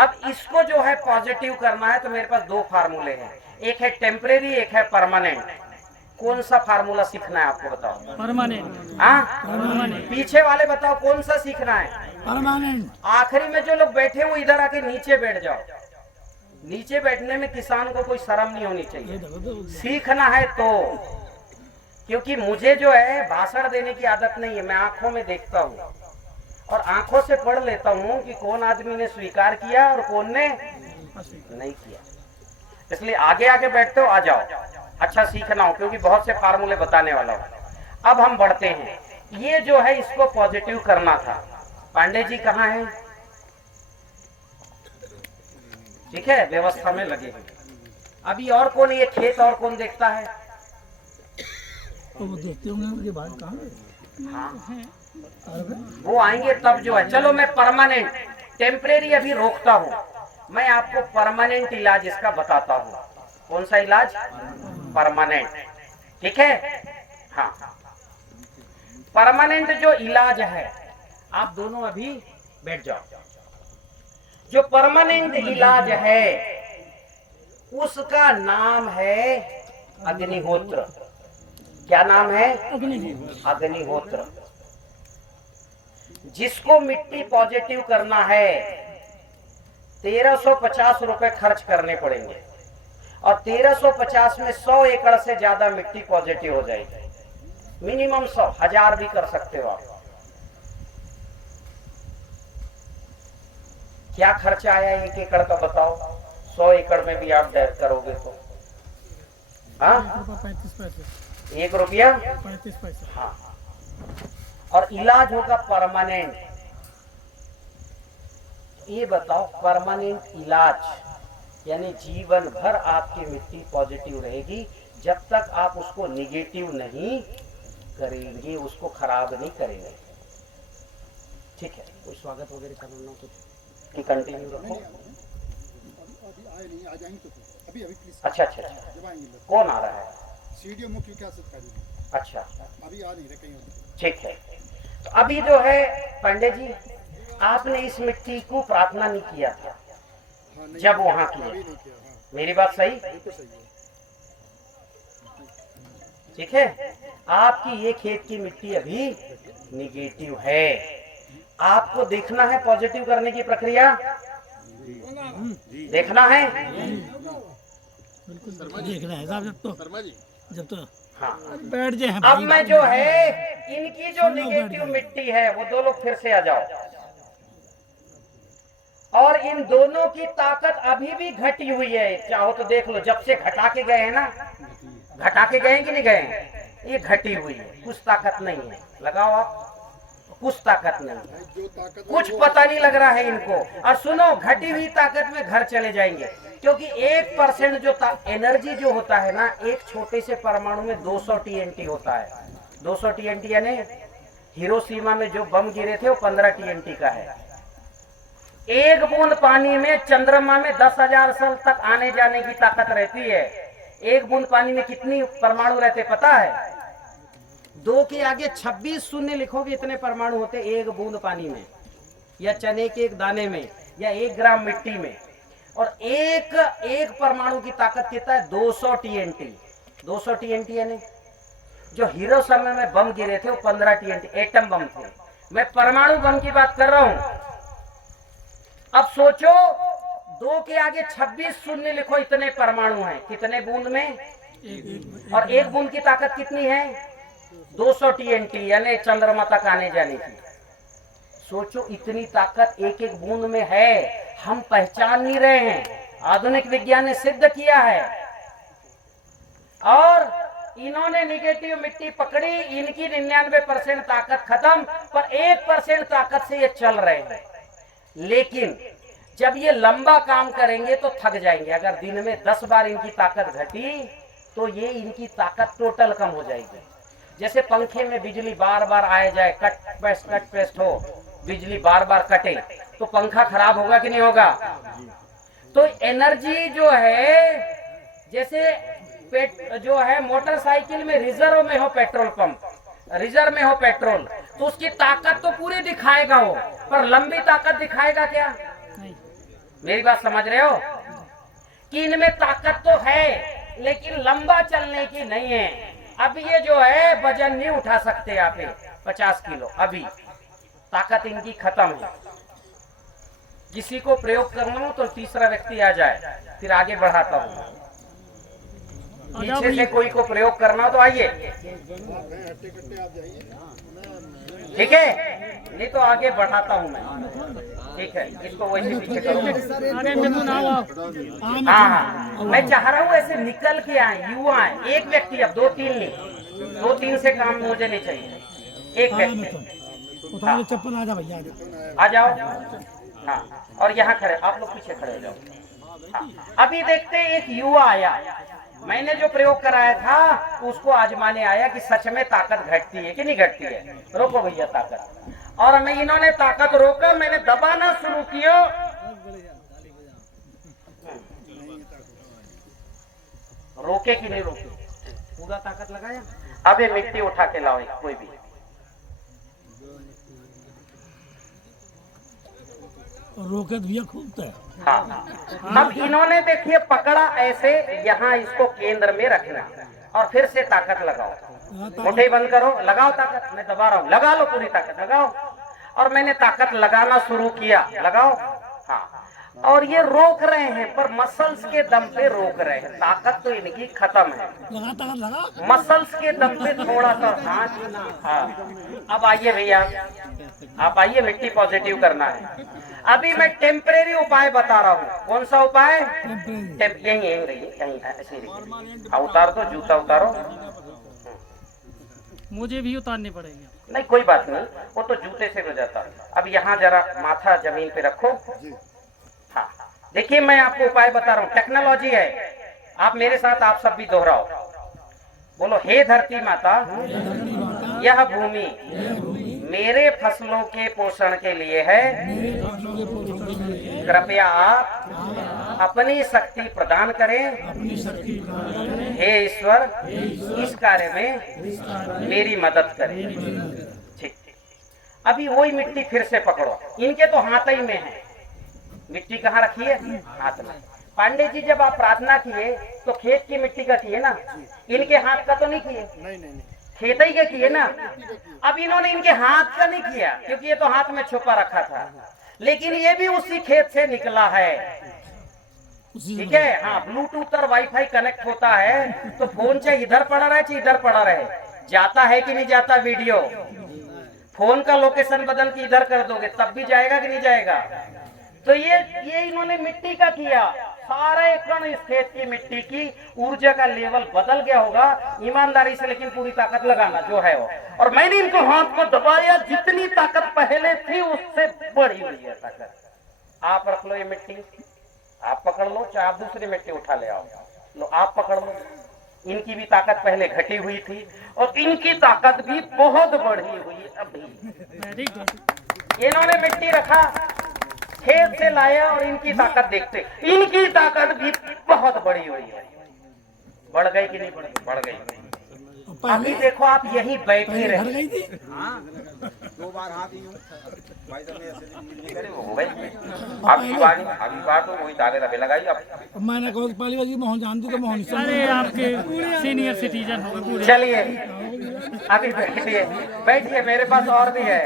अब इसको जो है पॉजिटिव करना है तो मेरे पास दो फार्मूले हैं, एक है टेम्परेरी, एक है परमानेंट। कौन सा फार्मूला सीखना है आपको बताओ? परमानेंट। हाँ, परमानेंट। पीछे वाले बताओ कौन सा सीखना है? परमानेंट। आखिरी में जो लोग बैठे वो इधर आके नीचे बैठ जाओ। नीचे बैठने में किसान को कोई शर्म नहीं होनी चाहिए, सीखना है तो। क्योंकि मुझे जो है भाषण देने की आदत नहीं है, मैं आंखों में देखता हूँ और आंखों से पढ़ लेता हूँ कि कौन आदमी ने स्वीकार किया और कौन ने नहीं किया। इसलिए आगे आगे बैठते हो, आ जाओ, अच्छा सीखना हो, क्योंकि बहुत से फार्मूले बताने वाला हूँ। अब हम बढ़ते हैं, ये जो है इसको पॉजिटिव करना था। पांडे जी कहाँ हैं? ठीक है, व्यवस्था में लगे हैं। अभी और कौन, ये खेत और कौन देखता है? तो वो देखते होंगे उनके बाद कहाँ हाँ, गए? वो आएंगे तब जो है। चलो मैं परमानेंट, टेम्परेरी अभी रोकता हूँ, मैं आपको परमानेंट इलाज इसका बताता हूँ। कौन सा इलाज? परमानेंट। ठीक है, हाँ। परमानेंट जो इलाज है, आप दोनों अभी बैठ जाओ। जो परमानेंट इलाज है उसका नाम है अग्निहोत्र। क्या नाम है? अग्निहोत्र। जिसको मिट्टी पॉजिटिव करना है 1350 रुपए खर्च करने पड़ेंगे और 1350 में 100 एकड़ से ज्यादा मिट्टी पॉजिटिव हो जाएगी। मिनिमम 100, 1000 भी कर सकते हो आप। क्या खर्चा आया 1 एकड़ का बताओ? 100 एकड़ में भी आप डायर करोगे तो हाँ, 35 पैसे। 1 रुपया 35 पैसे। हाँ। और इलाज होगा परमानेंट। ये बताओ, परमानेंट इलाज यानी जीवन भर आपकी मिट्टी पॉजिटिव रहेगी जब तक आप उसको निगेटिव नहीं करेंगे, उसको खराब नहीं करेंगे। ठीक है, कोई स्वागत वगैरह करना कुछ कि कंटिन्यू रखो? आ जाएंगे तो अभी प्लीज। अच्छा अच्छा अच्छा, कौन आ रहा है? सीडीओ मुख्य विकास अधिकारी। अच्छा, अभी आ नहीं रहे कहीं और। ठीक है। तो अभी जो है पांडे जी, आपने इस मिट्टी को प्रार्थना नहीं किया था जब वहां किया, मेरी बात सही? ठीक है, आपकी ये खेत की मिट्टी अभी निगेटिव है। आपको देखना है पॉजिटिव करने की प्रक्रिया, देखना है। बिल्कुल देखना है साहब, जब तो हाँ, बैठ जाए। अब मैं जो है इनकी जो निगेटिव मिट्टी है वो दो लोग फिर से आ जाओ। और इन दोनों की ताकत अभी भी घटी हुई है, चाहो तो देख लो। जब से घटा के गए हैं ना, घटा के गए कि नहीं गए? ये घटी हुई है, कुछ ताकत नहीं है। लगाओ आप, कुछ ताकत नहीं है, कुछ पता नहीं लग रहा है इनको। और सुनो, घटी हुई ताकत में घर चले जाएंगे, क्योंकि 1% जो एनर्जी जो होता है ना, एक छोटे से परमाणु में 200 TNT होता है। 200 TNT यानी हिरोशिमा में जो बम गिरे थे वो 15 TNT का है। एक बूंद पानी में चंद्रमा में 10,000 साल तक आने जाने की ताकत रहती है। एक बूंद पानी में कितनी परमाणु रहते पता है? 2 के आगे 26 शून्य लिखोगे, इतने परमाणु होते एक बूंद पानी में, या चने के एक दाने में, या 1 ग्राम मिट्टी में। और एक परमाणु की ताकत कितना है? 200 TNT। 200 TNT यानी जो हिरोशिमा में बम गिरे थे वो 15 TNT एटम बम थे। मैं परमाणु बम की बात कर रहा हूं। अब सोचो, 2 के आगे 26 शून्य लिखो, इतने परमाणु हैं कितने बूंद में? और एक बूंद की ताकत कितनी है? 200 TNT यानी चंद्रमा तक आने जाने की। सोचो, इतनी ताकत एक एक बूंद में है, हम पहचान नहीं रहे हैं। आधुनिक विज्ञान ने सिद्ध किया है। और इन्होंने निगेटिव मिट्टी पकड़ी, इनकी 99% ताकत खत्म, पर 1% ताकत से ये चल रहे हैं। लेकिन जब ये लंबा काम करेंगे तो थक जाएंगे। अगर दिन में 10 बार इनकी ताकत घटी तो ये इनकी ताकत टोटल कम हो जाएगी। जैसे पंखे में बिजली बार बार आए जाए, कट पेस्ट हो, बिजली बार बार कटे तो पंखा खराब होगा कि नहीं होगा? तो एनर्जी जो है, जैसे जो है मोटरसाइकिल में रिजर्व में हो पेट्रोल पंप, रिजर्व में हो पेट्रोल, तो उसकी ताकत तो पूरी दिखाएगा वो, पर लंबी ताकत दिखाएगा क्या? नहीं। मेरी बात समझ रहे हो कि इनमें ताकत तो है लेकिन लंबा चलने की नहीं है। अब ये जो है वजन नहीं उठा सकते आप 50 किलो, अभी ताकत इनकी खत्म है। किसी को प्रयोग करना हो तो तीसरा व्यक्ति आ जाए, फिर आगे बढ़ाता हूँ। पीछे से कोई को प्रयोग करना हो तो आइए, ठीक है, नहीं तो आगे बढ़ाता हूँ मैं, ठीक है। इसको वैसे पीछे करो। हाँ हाँ, मैं चाह रहा हूँ ऐसे निकल के आए, युवा आए, एक व्यक्ति, अब 2-3 नहीं, 2-3 से काम मुझे नहीं चाहिए, एक व्यक्ति। उठा लो चप्पल, आ जा भैया, आ जाओ। हाँ, और यहाँ खड़े, आप लोग पीछे खड़े हो जाओ। हाँ, अभी देखते हैं, एक युवा आया, मैंने जो प्रयोग कराया था उसको आजमाने आया कि सच में ताकत घटती है कि नहीं घटती है। रोको भैया ताकत, और मैं इन्होंने ताकत रोका, मैंने दबाना शुरू किया, रोके कि नहीं रोके, पूरा ताकत लगाया। अब ये मिट्टी उठा के लाओ कोई भी, रोके भैया खूब है। हाँ, अब इन्होंने देखिए पकड़ा ऐसे, यहाँ इसको केंद्र में रखना और फिर से ताकत लगाओ, मुट्ठी बंद करो, लगाओ ताकत, मैं दबा रहा हूँ, लगा लो पूरी ताकत लगाओ। और मैंने ताकत लगाना शुरू किया, लगाओ। हाँ, और ये रोक रहे हैं पर मसल्स के दम पे रोक रहे हैं, ताकत तो इनकी खत्म है, लगा ताकत लगा, मसल्स के दम पे थोड़ा सा। हाँ, अब आइए भैया, आप आइए, मिट्टी पॉजिटिव करना है। अभी मैं टेम्परेरी उपाय बता रहा हूँ। कौन सा उपाय? यही रही, कहीं ऐसे रही। उतार दो, जूता उतारो। मुझे भी उतारने पड़ेंगे। नहीं कोई बात नहीं, वो तो जूते से हो जाता। अब यहाँ जरा माथा जमीन पे रखो। हाँ, देखिए मैं आपको उपाय बता रहा हूँ, टेक्नोलॉजी है, आप मेरे साथ, आप सब भी दोहराओ। बोलो, हे धरती माता, यह भूमि मेरे फसलों के पोषण के लिए है, कृपया आप अपनी शक्ति प्रदान करें। हे ईश्वर, इस कार्य में मेरी मदद करें। ठीक, अभी वही मिट्टी फिर से पकड़ो, इनके तो हाथ ही में है, मिट्टी कहाँ रखी है? हाथ में। पांडे जी, जब आप प्रार्थना किए तो खेत की मिट्टी का किए ना, इनके हाथ का तो नहीं किए? नहीं, खेत ही के किए ना। अब इन्होंने इनके हाथ का नहीं किया क्योंकि ये तो हाथ में छुपा रखा था, लेकिन ये भी उसी खेत से निकला है, ठीक है। हाँ, ब्लूटूथ और वाईफाई कनेक्ट होता है तो फोन चाहे इधर पड़ा रहे चाहे इधर पड़ा रहे, जाता है कि नहीं जाता वीडियो? फोन का लोकेशन बदल के इधर कर दोगे तब भी जाएगा कि नहीं जाएगा? तो ये इन्होंने मिट्टी का किया, सारे कण इस खेत की मिट्टी की ऊर्जा का लेवल बदल गया होगा ईमानदारी से, लेकिन पूरी ताकत लगाना जो है वो। और मैंने इनको हाथ को दबाया, जितनी ताकत पहले थी उससे बढ़ी हुई है ताकत। आप रख लो ये मिट्टी, आप पकड़ लो, चाहे आप दूसरी मिट्टी उठा ले आओ, लो आप पकड़ लो। इनकी भी ताकत पहले घटी हुई थी और इनकी ताकत भी बहुत बढ़ी हुई अभी। इन्होंने मिट्टी रखा, खेत से लाया और इनकी ताकत देखते, इनकी ताकत भी बहुत बड़ी हुई है। बढ़ गई कि नहीं बढ़ गई? बढ़ गई। अभी देखो आप यही बैठे रहे, 2 बार हाथ ही अभी बार तो वही ताले रखे लगाई। अब मैंने कहा पहली बार मोहन जानती तो मोहन, अरे आपके सीनियर सिटीजन हो पूरे। चलिए अभी बैठिए, बैठिए, मेरे पास और भी है,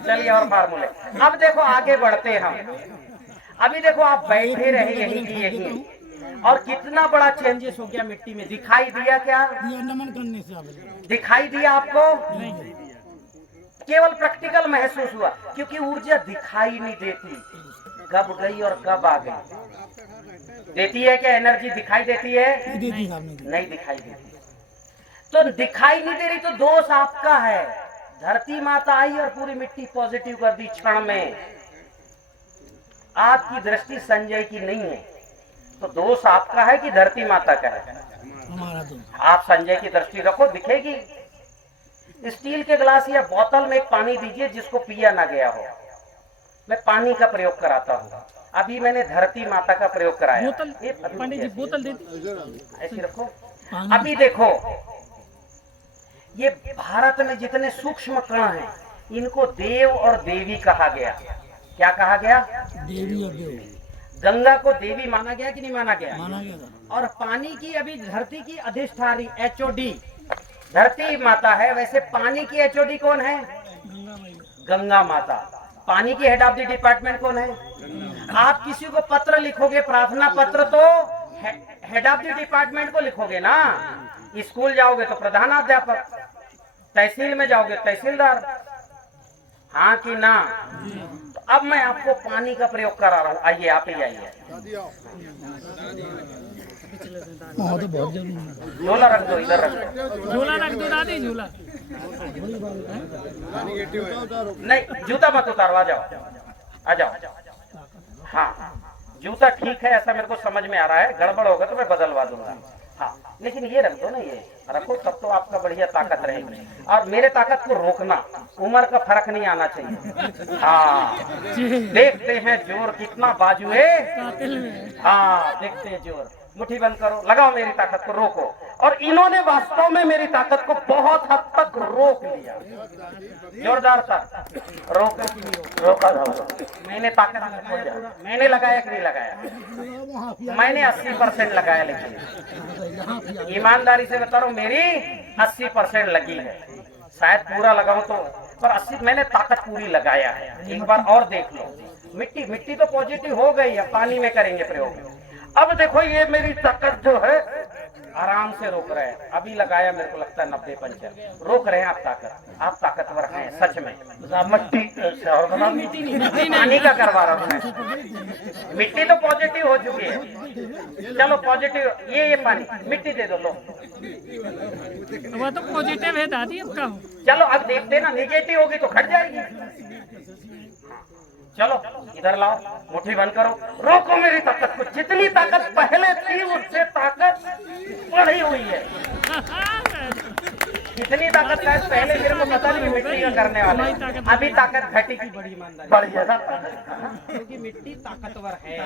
चलिए और फार्मूले। अब देखो आगे बढ़ते हैं हम। अभी देखो आप बैठे रहे यही की यही, और कितना बड़ा चेंजेस हो गया मिट्टी में। दिखाई दिया क्या? नमन करने से दिखाई दिया आपको? केवल प्रैक्टिकल महसूस हुआ, क्योंकि ऊर्जा दिखाई नहीं देती, कब गई और कब आ गई। देती है क्या एनर्जी? दिखाई देती है? नहीं दिखाई देती। तो दिखाई नहीं दे रही तो दोष आपका है। धरती माता आई और पूरी मिट्टी पॉजिटिव कर दी क्षण में। आपकी दृष्टि संजय की नहीं है, तो दोष आपका है कि धरती माता का है? हमारा दोष। आप संजय की दृष्टि रखो, दिखेगी। स्टील के गिलास या बोतल में पानी दीजिए जिसको पिया ना गया हो। मैं पानी का प्रयोग कराता हूँ, अभी मैंने धरती माता का प्रयोग कराया। बोतल पंडित जी, बोतल दे ऐसी रखो। अभी देखो ये भारत में जितने सूक्ष्म कण हैं इनको देव और देवी कहा गया। क्या कहा गया? देवी और देव गंगा को देवी माना गया कि नहीं माना गया? माना गया था। और पानी की अभी धरती की अधिष्ठात्री HOD धरती माता है, वैसे पानी की HOD कौन है? गंगा मैया। गंगा माता। पानी की हेड ऑफ द डिपार्टमेंट कौन है? आप किसी को पत्र लिखोगे, प्रार्थना पत्र, तो हेड ऑफ द डिपार्टमेंट को लिखोगे ना। स्कूल जाओगे तो प्रधानाध्यापक, तहसील में जाओगे तहसीलदार, हाँ कि ना? तो अब मैं आपको पानी का प्रयोग करा रहा हूँ, आइए आप ही आइए। हाँ तो बहुत जरूरी है। झोला रख दो, इधर रख दो। झूला रख दो दादी, झूला। नहीं, जूता मत उतारो, आ जाओ आ जाओ। हाँ, जूता ठीक है, ऐसा मेरे को समझ में आ रहा है, गड़बड़ होगा तो मैं बदलवा दूंगा। हाँ, लेकिन ये रख दो ना, ये रखो, तब तो आपका बढ़िया ताकत रहेगी। और मेरे ताकत को रोकना, उम्र का फर्क नहीं आना चाहिए। हाँ, देखते हैं जोर कितना बाजू है। कातिल में। हाँ, देखते हैं जोर। मुट्ठी बंद करो, लगाओ मेरी ताकत को, रोको। और इन्होंने वास्तव में मेरी ताकत को बहुत हद तक रोक लिया, जोरदार था। रोका था। मैंने ताकत लगाया, मैंने लगाया कि नहीं लगाया? मैंने 80% लगाया, लेकिन ईमानदारी से बता रहा हूँ मेरी 80% लगी है। शायद पूरा लगाऊं तो, पर 80 मैंने ताकत पूरी लगाया है। एक बार और देख लो। मिट्टी तो पॉजिटिव हो गई है, पानी में करेंगे प्रयोग। अब देखो ये मेरी ताकत जो है आराम से रोक रहे हैं। अभी लगाया, मेरे को लगता है 90% रोक रहे हैं। आप ताकतवर हैं सच में। पानी का करवा रहा हूँ मैं। मिट्टी तो पॉजिटिव हो चुकी है, चलो पॉजिटिव, ये पानी, मिट्टी दे दो, लो। वो तो पॉजिटिव है दादी, अब का? चलो अब देखते ना, निगेटिव होगी तो घट जाएगी। चलो इधर लाओ, मुट्ठी बंद करो, रोको मेरी ताकत को। जितनी ताकत पहले थी उससे ताकत बढ़ी हुई है। कितनी ताकत है पहले मेरे को पता नहीं, मिट्टी का करने वाले। अभी ताकत घटी की बड़ी ईमानदारी, क्योंकि मिट्टी ताकतवर है।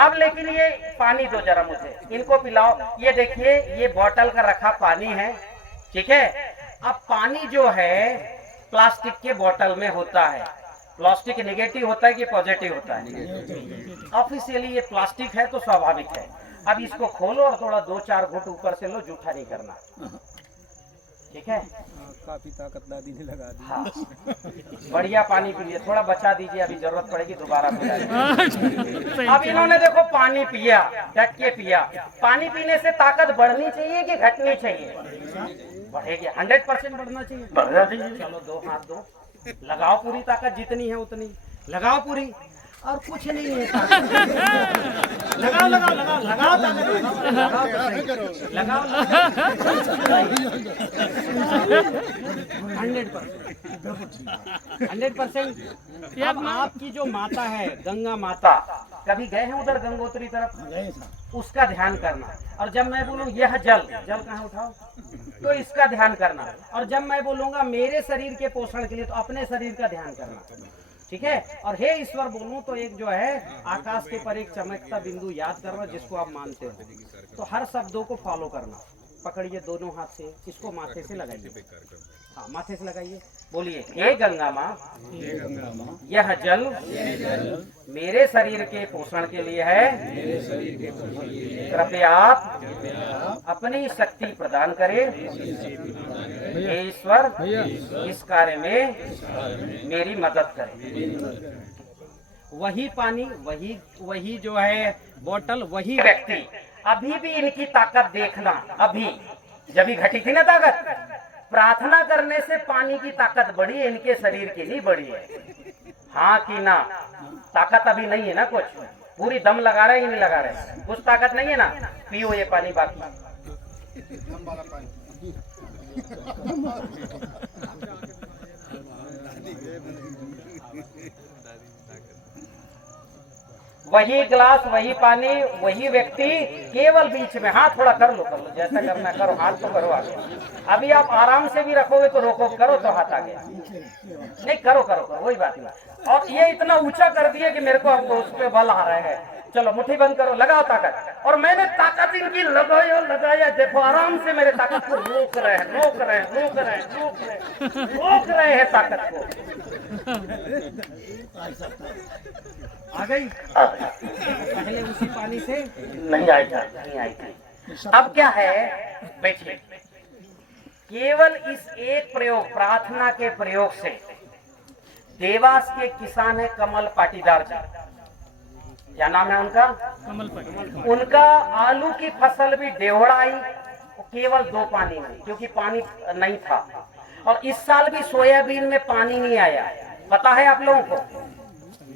अब लेकिन ये पानी दो जरा मुझे, इनको पिलाओ। ये देखिए, ये बोतल का रखा पानी है, ठीक है। अब पानी जो है प्लास्टिक के बोतल में होता है। प्लास्टिक नेगेटिव होता है कि पॉजिटिव होता है? ऑफिशियली ये प्लास्टिक है तो स्वाभाविक है। अब इसको खोलो और थोड़ा 2-4 घूंट ऊपर से लो, जूठा नहीं करना, ठीक है? काफी ताकत दादी ने लगा दी। हाँ, बढ़िया पानी पीजिए, थोड़ा बचा दीजिए, अभी जरूरत पड़ेगी दोबारा पिलाइए। अब इन्होंने देखो पानी पिया, डट के पिया। पानी पीने से ताकत बढ़नी चाहिए कि घटनी चाहिए? बढ़ेगी, 100% बढ़ना चाहिए। चलो 2 हाथ दो, लगाओ पूरी ताकत, जितनी है उतनी लगाओ पूरी। और कुछ नहीं है, लगाओ लगाओ लगाओ लगाओ ताकत, लगाओ 100%। अब आपकी जो माता है गंगा माता, कभी गए हैं उधर गंगोत्री तरफ? उसका ध्यान करना। और जब मैं बोलूँ यह जल कहाँ उठाओ, तो इसका ध्यान करना। और जब मैं बोलूंगा मेरे शरीर के पोषण के लिए, तो अपने शरीर का ध्यान करना, ठीक है? और हे ईश्वर बोलूं तो एक जो है आकाश के पर एक चमकता बिंदु याद करना, जिसको आप मानते हो। तो हर शब्दों को फॉलो करना। पकड़िए दोनों हाथ से, इसको माथे से लगाइए। हाँ, माथे से लगाइए, बोलिए हे गंगा माँ, यह जल मेरे शरीर के पोषण के लिए है। कृपया आप अपनी शक्ति प्रदान करें। हे ईश्वर, इस कार्य में मेरी मदद करें। वही पानी, वही जो है बोतल, वही व्यक्ति। अभी भी इनकी ताकत देखना, अभी जब भी घटी थी ना ताकत, प्रार्थना करने से पानी की ताकत बढ़ी है, इनके शरीर की नहीं बढ़ी है। हाँ कि ना? ताकत अभी नहीं है ना, कुछ पूरी दम लगा रहे ही नहीं लगा रहे, कुछ ताकत नहीं है ना। पियो ये पानी, बाकी वही ग्लास, वही पानी, वही व्यक्ति, केवल बीच में। हाँ, थोड़ा कर लो जैसा करना करो, हाथ तो करो आगे। अभी आप आराम से भी रखोगे तो रोको, करो तो हाथ आगे, नहीं करो वही बात नहीं। और ये इतना ऊंचा कर दिया कि मेरे को अब उस पे बल आ रहे हैं। चलो मुट्ठी बंद करो, लगाओ ताकत। और मैंने ताकत इनकी लगाया लगाया, देखो आराम से मेरे ताकत को रोक रहे हैं, रोक रहे हैं, रोक रहे हैं, रोक रहे हैं ताकत को। आ गई आ गई। पहले उसी पानी से नहीं आई था, नहीं आई थी। अब क्या है, बैठिए, केवल इस एक प्रयोग, प्रार्थना के प्रयोग से, देवास के किसान है कमल पाटीदार जी, क्या नाम है उनका, कमल पटेल। उनका आलू की फसल भी डेवड़ा आई, केवल 2 पानी में, क्योंकि पानी नहीं था। और इस साल भी सोयाबीन में पानी नहीं आया, पता है आप लोगों को,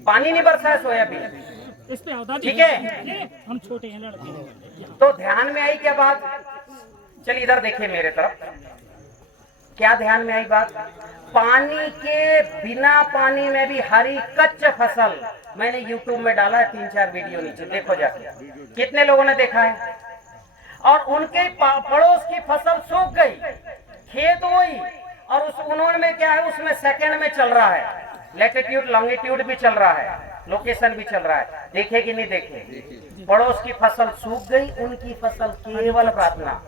पानी नहीं बरसा है सोयाबीन, इस पे आवता ठीक है। हम छोटे हैं लड़के। तो ध्यान में आई क्या बात, चलिए इधर देखिए मेरे तरफ, क्या ध्यान में आई बात, पानी के बिना पानी में भी हरी कच्च फसल, मैंने YouTube में डाला है 3-4 वीडियो, नीचे देखो जाके, कितने लोगों ने देखा है। और उनके पड़ोस की फसल सूख गई, खेत वही, और उन्होंने में क्या है, उसमें सेकंड में चल रहा है, लैटिट्यूड लॉन्गिट्यूड भी चल रहा है, लोकेशन भी चल रहा है, देखे कि नहीं देखे। पड़ोस की फसल सूख गई, उनकी फसल केवल प्रार्थना।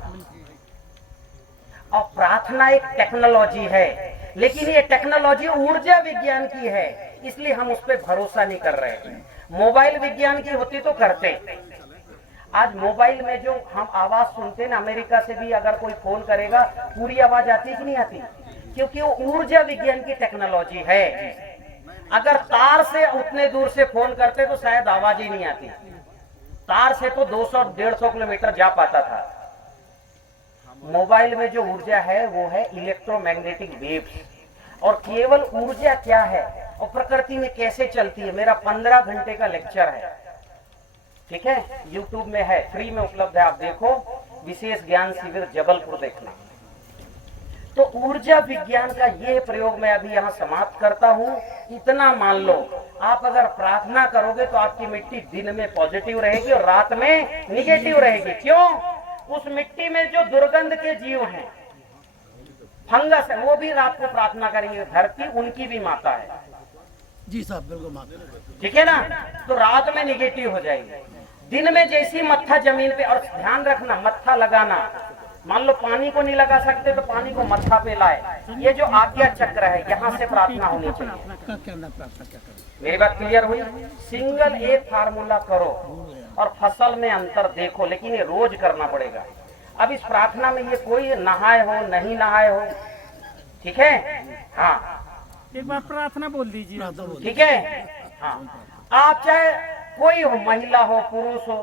और प्रार्थना एक टेक्नोलॉजी है, लेकिन ये टेक्नोलॉजी ऊर्जा विज्ञान की है, इसलिए हम उस पर भरोसा नहीं कर रहे हैं। मोबाइल विज्ञान की होती तो करते। आज मोबाइल में जो हम आवाज सुनते हैं ना, अमेरिका से भी अगर कोई फोन करेगा पूरी आवाज आती है कि नहीं आती, क्योंकि वो ऊर्जा विज्ञान की टेक्नोलॉजी है। अगर तार से उतने दूर से फोन करते तो शायद आवाज ही नहीं आती, तार से तो 200-150 किलोमीटर जा पाता था। मोबाइल में जो ऊर्जा है वो है इलेक्ट्रोमैग्नेटिक वेव्स, और केवल ऊर्जा क्या है और प्रकृति में कैसे चलती है, मेरा 15 घंटे का लेक्चर है, ठीक है, YouTube में है, फ्री में उपलब्ध है, आप देखो, विशेष ज्ञान शिविर जबलपुर देखना। तो ऊर्जा विज्ञान का ये प्रयोग मैं अभी यहाँ समाप्त करता हूँ। इतना मान लो, आप अगर प्रार्थना करोगे तो आपकी मिट्टी दिन में पॉजिटिव रहेगी और रात में निगेटिव रहेगी। क्यों? उस मिट्टी में जो दुर्गंध के जीव हैं, फंगस है, वो भी रात को प्रार्थना करेंगे। धरती उनकी भी माता है, जी साहब, बिल्कुल माता, ठीक है ना। तो रात में निगेटिव हो जाएगी, दिन में जैसी मत्था जमीन पे, और ध्यान रखना मत्था लगाना, मान लो पानी को नहीं लगा सकते तो पानी को मत्था पे लाए, ये जो आज्ञा चक्र है, यहाँ से प्रार्थना होनी चाहिए। क्या करना, प्रार्थना क्या करना, मेरी बात क्लियर हुई? सिंगल एक फार्मूला करो और फसल में अंतर देखो, लेकिन ये रोज करना पड़ेगा। अब इस प्रार्थना में ये कोई नहाए हो नहीं नहाए हो, ठीक है, हाँ, एक बार प्रार्थना बोल दीजिए। प्रार्थना बोल, ठीक है, हाँ। आप चाहे कोई हो, महिला हो पुरुष हो,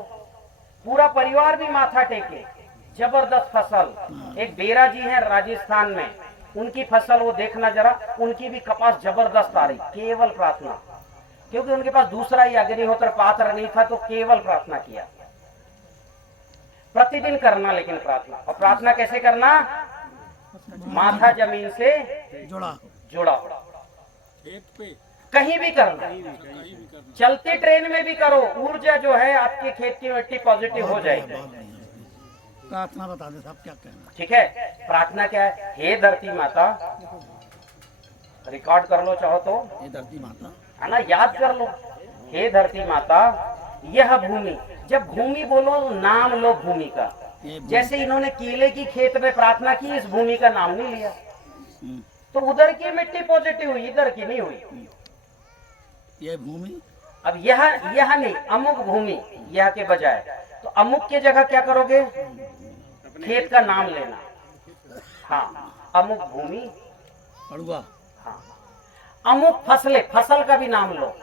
पूरा परिवार भी माथा टेके, जबरदस्त फसल। एक बेरा जी हैं राजस्थान में, उनकी फसल वो देखना जरा, उनकी भी कपास जबरदस्त आ रही, केवल प्रार्थना, क्योंकि उनके पास दूसरा ही अग्निहोत्र पात्र नहीं था, तो केवल प्रार्थना किया। प्रतिदिन करना लेकिन प्रार्थना, और प्रार्थना कैसे करना, माथा जमीन से जोड़ा, जुड़ा, कहीं भी करना, चलती ट्रेन में भी करो, ऊर्जा जो है आपके खेत की मिट्टी पॉजिटिव हो जाएगी। प्रार्थना बता दे साहब, क्या कहना, ठीक है, प्रार्थना क्या है? हे धरती माता, रिकॉर्ड कर लो चाहो तो, ये धरती माता, है ना, याद कर लो। हे धरती माता, यह भूमि, जब भूमि बोलो नाम लो भूमि का, जैसे इन्होंने केले की खेत में प्रार्थना की, इस भूमि का नाम नहीं लिया, तो उधर की मिट्टी पॉजिटिव हुई, इधर की नहीं हुई। ये भूमि, अब यह नहीं, अमुक भूमि, यह के बजाय, तो अमुक की जगह क्या करोगे, खेत का नाम लेना, हाँ, अमुक भूमि, पड़ुआ, हाँ, अमुक फसलें, फसल का भी नाम लो,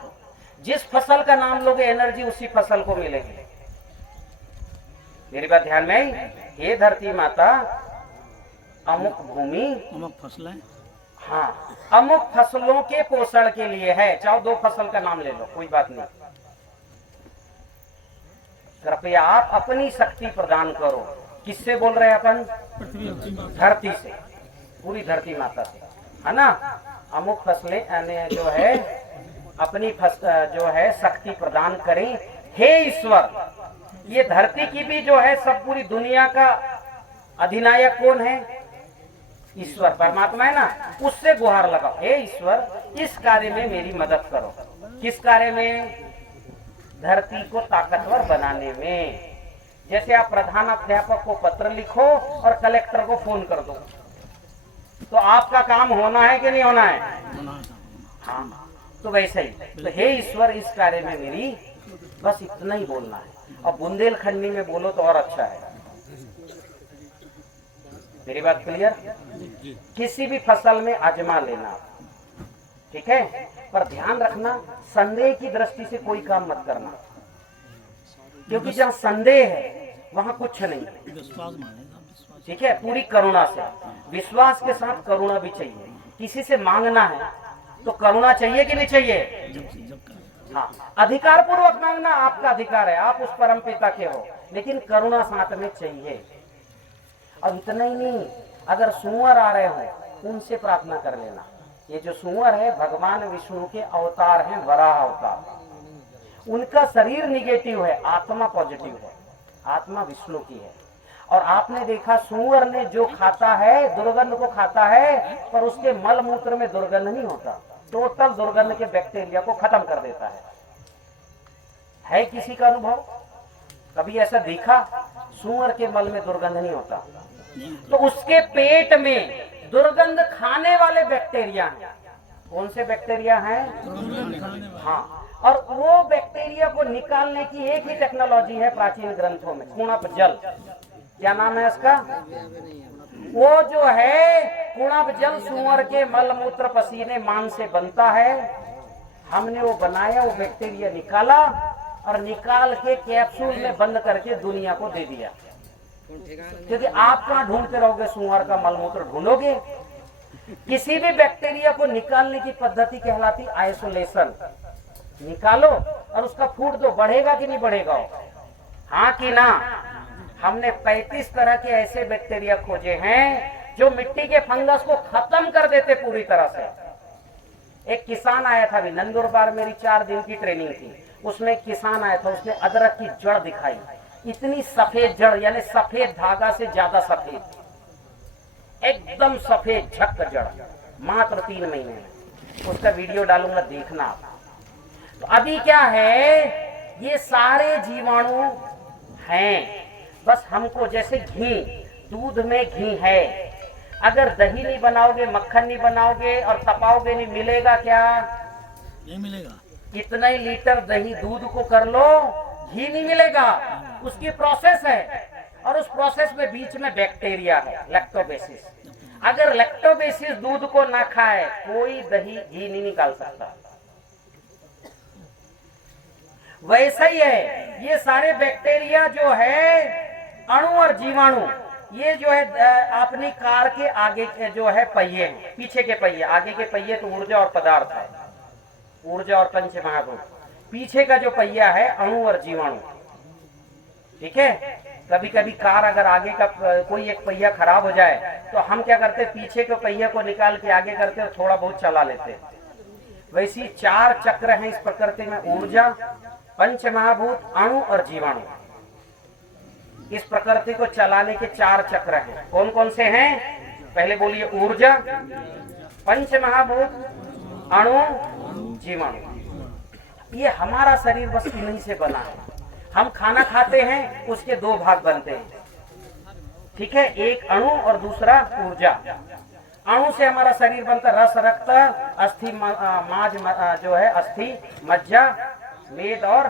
जिस फसल का नाम लोगे एनर्जी उसी फसल को मिलेगी। मेरी बात ध्यान में आई? हे धरती माता, अमुक भूमि, अमुक फसलें, हाँ, अमुक फसलों के पोषण के लिए है, चाहो 2 फसल का नाम ले लो, कोई बात नहीं। कृपया आप अपनी शक्ति प्रदान करो। किससे बोल रहे हैं अपन? धरती से, पूरी धरती माता से, है ना। अमुक फसलें यानी जो है अपनी जो है शक्ति प्रदान करें। हे ईश्वर, ये धरती की भी जो है सब पूरी दुनिया का अधिनायक कौन है? ईश्वर, परमात्मा है ना, उससे गुहार लगाओ। हे ईश्वर, इस कार्य में मेरी मदद करो। किस कार्य में? धरती को ताकतवर बनाने में। जैसे आप प्रधानाध्यापक को पत्र लिखो और कलेक्टर को फोन कर दो, तो आपका काम होना है कि नहीं होना है? हाँ, तो वैसे ही तो हे ईश्वर, इस कार्य में मेरी बस इतना ही बोलना है। और बुंदेलखंडी में बोलो तो और अच्छा है। मेरी बात क्लियर? किसी भी फसल में आजमा लेना, ठीक है, पर ध्यान रखना संदेह की दृष्टि से कोई काम मत करना, क्योंकि जहाँ संदेह है वहां कुछ नहीं है। विश्वास मानेगा, विश्वास। ठीक है, पूरी करुणा से, विश्वास के साथ करुणा भी चाहिए। किसी से मांगना है तो करुणा चाहिए कि नहीं चाहिए? जब हाँ, अधिकार पूर्वक मांगना आपका अधिकार है, आप उस परम पिता के हो, लेकिन करुणा साथ में चाहिए। और इतना ही नहीं, अगर सुअर आ रहे हो उनसे प्रार्थना कर लेना। ये जो सुअर है भगवान विष्णु के अवतार हैं, वराह अवतार। उनका शरीर निगेटिव है, आत्मा पॉजिटिव है, आत्मा विष्णु की है। और आपने देखा सुअर ने जो खाता है दुर्गंध को खाता है, पर उसके मल मूत्र में दुर्गंध नहीं होता, टोटल दुर्गंध के बैक्टीरिया को खत्म कर देता है किसी का अनुभव? कभी ऐसा देखा? सुअर के मल में दुर्गंध नहीं होता, तो उसके पेट में दुर्गंध खाने वाले बैक्टीरिया हैं। कौन से बैक्टीरिया हैं? हाँ, और वो बैक्टीरिया को निकालने की एक ही टेक्नोलॉजी है प्राचीन ग्रंथों में, कुणप जल। क्या नाम है इसका? वो जो है कुणप जल सुअर के मल मूत्र पसीने मान से बनता है। हमने वो बनाया, वो बैक्टीरिया निकाला और निकाल के कैप्सूल में बंद करके दुनिया को दे दिया। क्योंकि आप कहाँ ढूंढते रहोगे सुअर का मलमूत्र? ढूंढोगे? किसी भी बैक्टीरिया को निकालने की पद्धति कहलाती आइसोलेशन। निकालो और उसका फूट दो, बढ़ेगा कि नहीं बढ़ेगा? हाँ कि ना? हमने 35 तरह के ऐसे बैक्टीरिया खोजे हैं जो मिट्टी के फंगस को खत्म कर देते पूरी तरह से। एक किसान आया था अभी नंदुरबार, मेरी 4 दिन की ट्रेनिंग थी, उसमें एक किसान आया था, उसने अदरक की जड़ दिखाई, इतनी सफेद जड़, यानी सफेद धागा से ज्यादा सफेद, एकदम सफेद झक जड़, मात्र 3 महीने में। उसका वीडियो डालूंगा, देखना आप। तो अभी क्या है, ये सारे जीवाणु हैं, बस हमको जैसे घी, दूध में घी है, अगर दही नहीं बनाओगे, मक्खन नहीं बनाओगे और तपाओगे नहीं, मिलेगा क्या? नहीं मिलेगा। कितना ही लीटर दही दूध को कर लो, घी नहीं मिलेगा। उसकी प्रोसेस है, और उस प्रोसेस में बीच में बैक्टीरिया है, लैक्टोबेसिस। अगर लैक्टोबेसिस दूध को ना खाए, कोई दही घी नहीं निकाल सकता। वैसा ही है, ये सारे बैक्टीरिया जो है, अणु और जीवाणु, ये जो है अपनी कार के आगे के जो है पहिए, पीछे के पहिए, आगे के पहिए तो ऊर्जा और पदार्थ है, ऊर्जा और पंच महाभूत। पीछे का जो पहिया है अणु और जीवाणु। ठीक है, कभी कभी कार अगर आगे का कोई एक पहिया खराब हो जाए तो हम क्या करते, पीछे के पहिया को निकाल के आगे करते और थोड़ा बहुत चला लेते। वैसी 4 चक्र हैं इस प्रकृति में, ऊर्जा, पंच महाभूत, अणु और जीवाणु। इस प्रकृति को चलाने के 4 चक्र हैं। कौन कौन से हैं? पहले बोलिए, ऊर्जा, पंच महाभूत, अणु, जीवाणु। ये हमारा शरीर बस इन्हीं से बना है। हम खाना खाते हैं, उसके 2 भाग बनते हैं, ठीक है, एक अणु और दूसरा ऊर्जा। अणु से हमारा शरीर बनता, रस, रक्त, अस्थि, माज जो है अस्थि, मज्जा, मेद और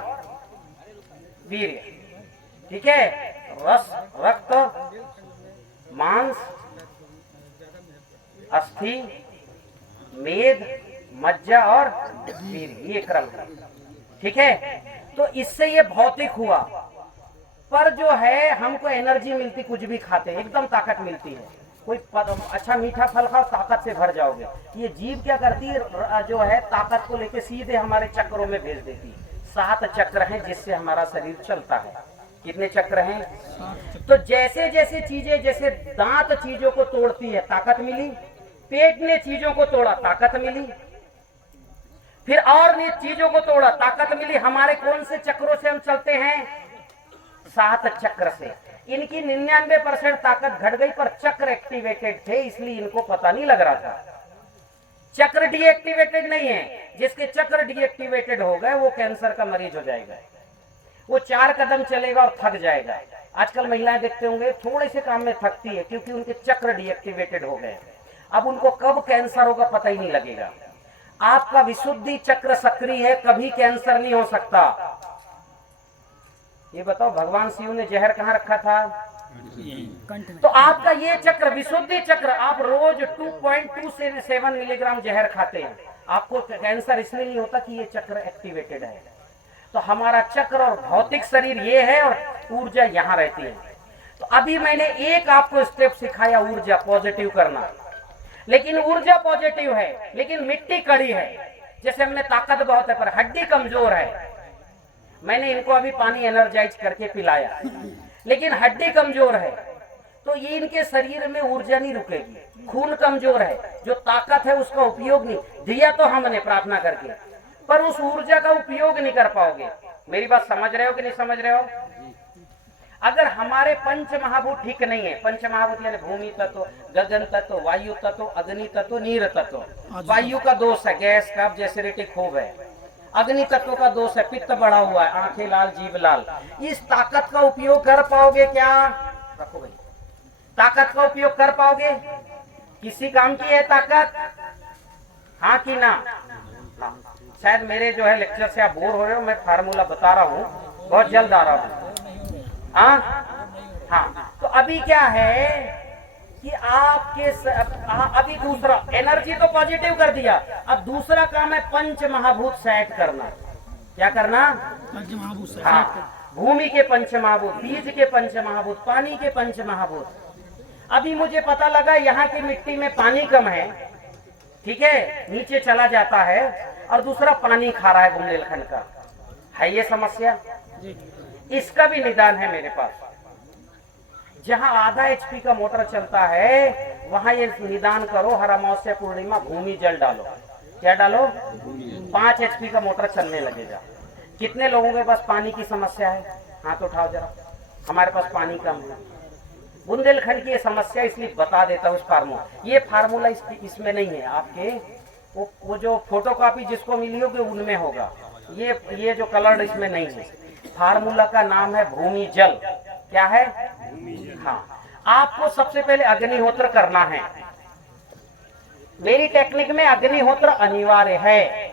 वीर्य। ठीक है, रस, रक्त, मांस, अस्थि, मेद, मज्जा और वीर्य, ये क्रम है। ठीक है, तो इससे ये भौतिक हुआ, पर जो है हमको एनर्जी मिलती, कुछ भी खाते एकदम ताकत मिलती है। कोई अच्छा मीठा फल खाओ, ताकत से भर जाओगे। ये जीव क्या करती है, जो है ताकत को लेके सीधे हमारे चक्रों में भेज देती। 7 चक्र हैं जिससे हमारा शरीर चलता है। कितने चक्र हैं? तो जैसे जैसे चीजें, जैसे दांत चीजों को तोड़ती है, ताकत मिली, पेट ने चीजों को तोड़ा, ताकत मिली, फिर और ने चीजों को तोड़ा, ताकत मिली। हमारे कौन से चक्रों से हम चलते हैं? 7 चक्र से। इनकी 99% ताकत घट गई, पर चक्र एक्टिवेटेड थे, इसलिए इनको पता नहीं लग रहा था। चक्र डीएक्टिवेटेड नहीं है। जिसके चक्र डीएक्टिवेटेड हो गए वो कैंसर का मरीज हो जाएगा। वो 4 कदम चलेगा और थक जाएगा। आजकल महिलाएं देखते होंगे थोड़े से काम में थकती है क्योंकि उनके चक्र डीएक्टिवेटेड हो गए। अब उनको कब कैंसर होगा पता ही नहीं लगेगा। आपका विशुद्धि चक्र सक्रिय है, कभी कैंसर नहीं हो सकता। ये बताओ भगवान शिव ने जहर कहाँ रखा था? तो आपका ये चक्र विशुद्धि चक्र, आप रोज 2.27 मिलीग्राम जहर खाते हैं, आपको कैंसर इसलिए नहीं होता कि ये चक्र एक्टिवेटेड है। तो हमारा चक्र और भौतिक शरीर ये है और ऊर्जा यहाँ रहती है। तो अभी मैंने एक आपको स्टेप सिखाया ऊर्जा पॉजिटिव करना, लेकिन ऊर्जा पॉजिटिव है लेकिन मिट्टी कड़ी है। जैसे हमने ताकत बहुत है पर हड्डी कमजोर है। मैंने इनको अभी पानी एनर्जाइज करके पिलाया लेकिन हड्डी कमजोर है, तो ये इनके शरीर में ऊर्जा नहीं रुकेगी। खून कमजोर है, जो ताकत है उसका उपयोग नहीं दिया तो हमने प्रार्थना करके, पर उस ऊर्जा का उपयोग नहीं कर पाओगे। मेरी बात समझ रहे हो कि नहीं समझ रहे हो? अगर हमारे पंच महाभूत ठीक नहीं है, पंच महाभूत यानी भूमि तत्व, गगन तत्व, वायु तत्व, अग्नि तत्व, नीर तत्व। वायु का दोष है गैस का, एसिडिटी खूब है। अग्नि तत्व का दोष है पित्त बढ़ा हुआ है, आंखें लाल जीभ लाल। इस ताकत का उपयोग कर पाओगे क्या? रखो भाई, ताकत का उपयोग कर पाओगे? किसी काम की है ताकत? हाँ कि ना? हाँ। शायद मेरे जो है लेक्चर से आप बोर हो रहे हो, मैं फार्मूला बता रहा हूँ, बहुत जल्द आ रहा हूँ। हाँ, तो अभी क्या है कि आपके अभी दूसरा एनर्जी तो पॉजिटिव कर दिया, अब दूसरा काम है पंच महाभूत सेट करना। क्या करना? पंच महाभूत। हाँ, भूमि के पंच महाभूत, बीज के पंच महाभूत, पानी के पंच महाभूत। अभी मुझे पता लगा यहाँ की मिट्टी में पानी कम है, ठीक है, नीचे चला जाता है, और दूसरा पानी खा रहा है बुंदेलखंड का, है ये समस्या। इसका भी निदान है मेरे पास। जहां आधा HP का मोटर चलता है वहां ये निदान करो, हर अमावस्या पूर्णिमा भूमि जल डालो। क्या डालो? 5 HP का मोटर चलने लगेगा। कितने लोगों के पास पानी की समस्या है? हाथ उठाओ जरा। हमारे पास पानी कम है। बुंदेलखंड की ये समस्या इसलिए बता देता हूँ। फार्मूला, ये फार्मूला इसमें नहीं है, आपके वो जो फोटोकॉपी जिसको मिली होगी उनमें होगा। ये जो कलर इसमें नहीं है। फार्मूला का नाम है भूमि जल। क्या है? हाँ, आपको सबसे पहले अग्निहोत्र करना है। मेरी टेक्निक में अग्निहोत्र अनिवार्य है।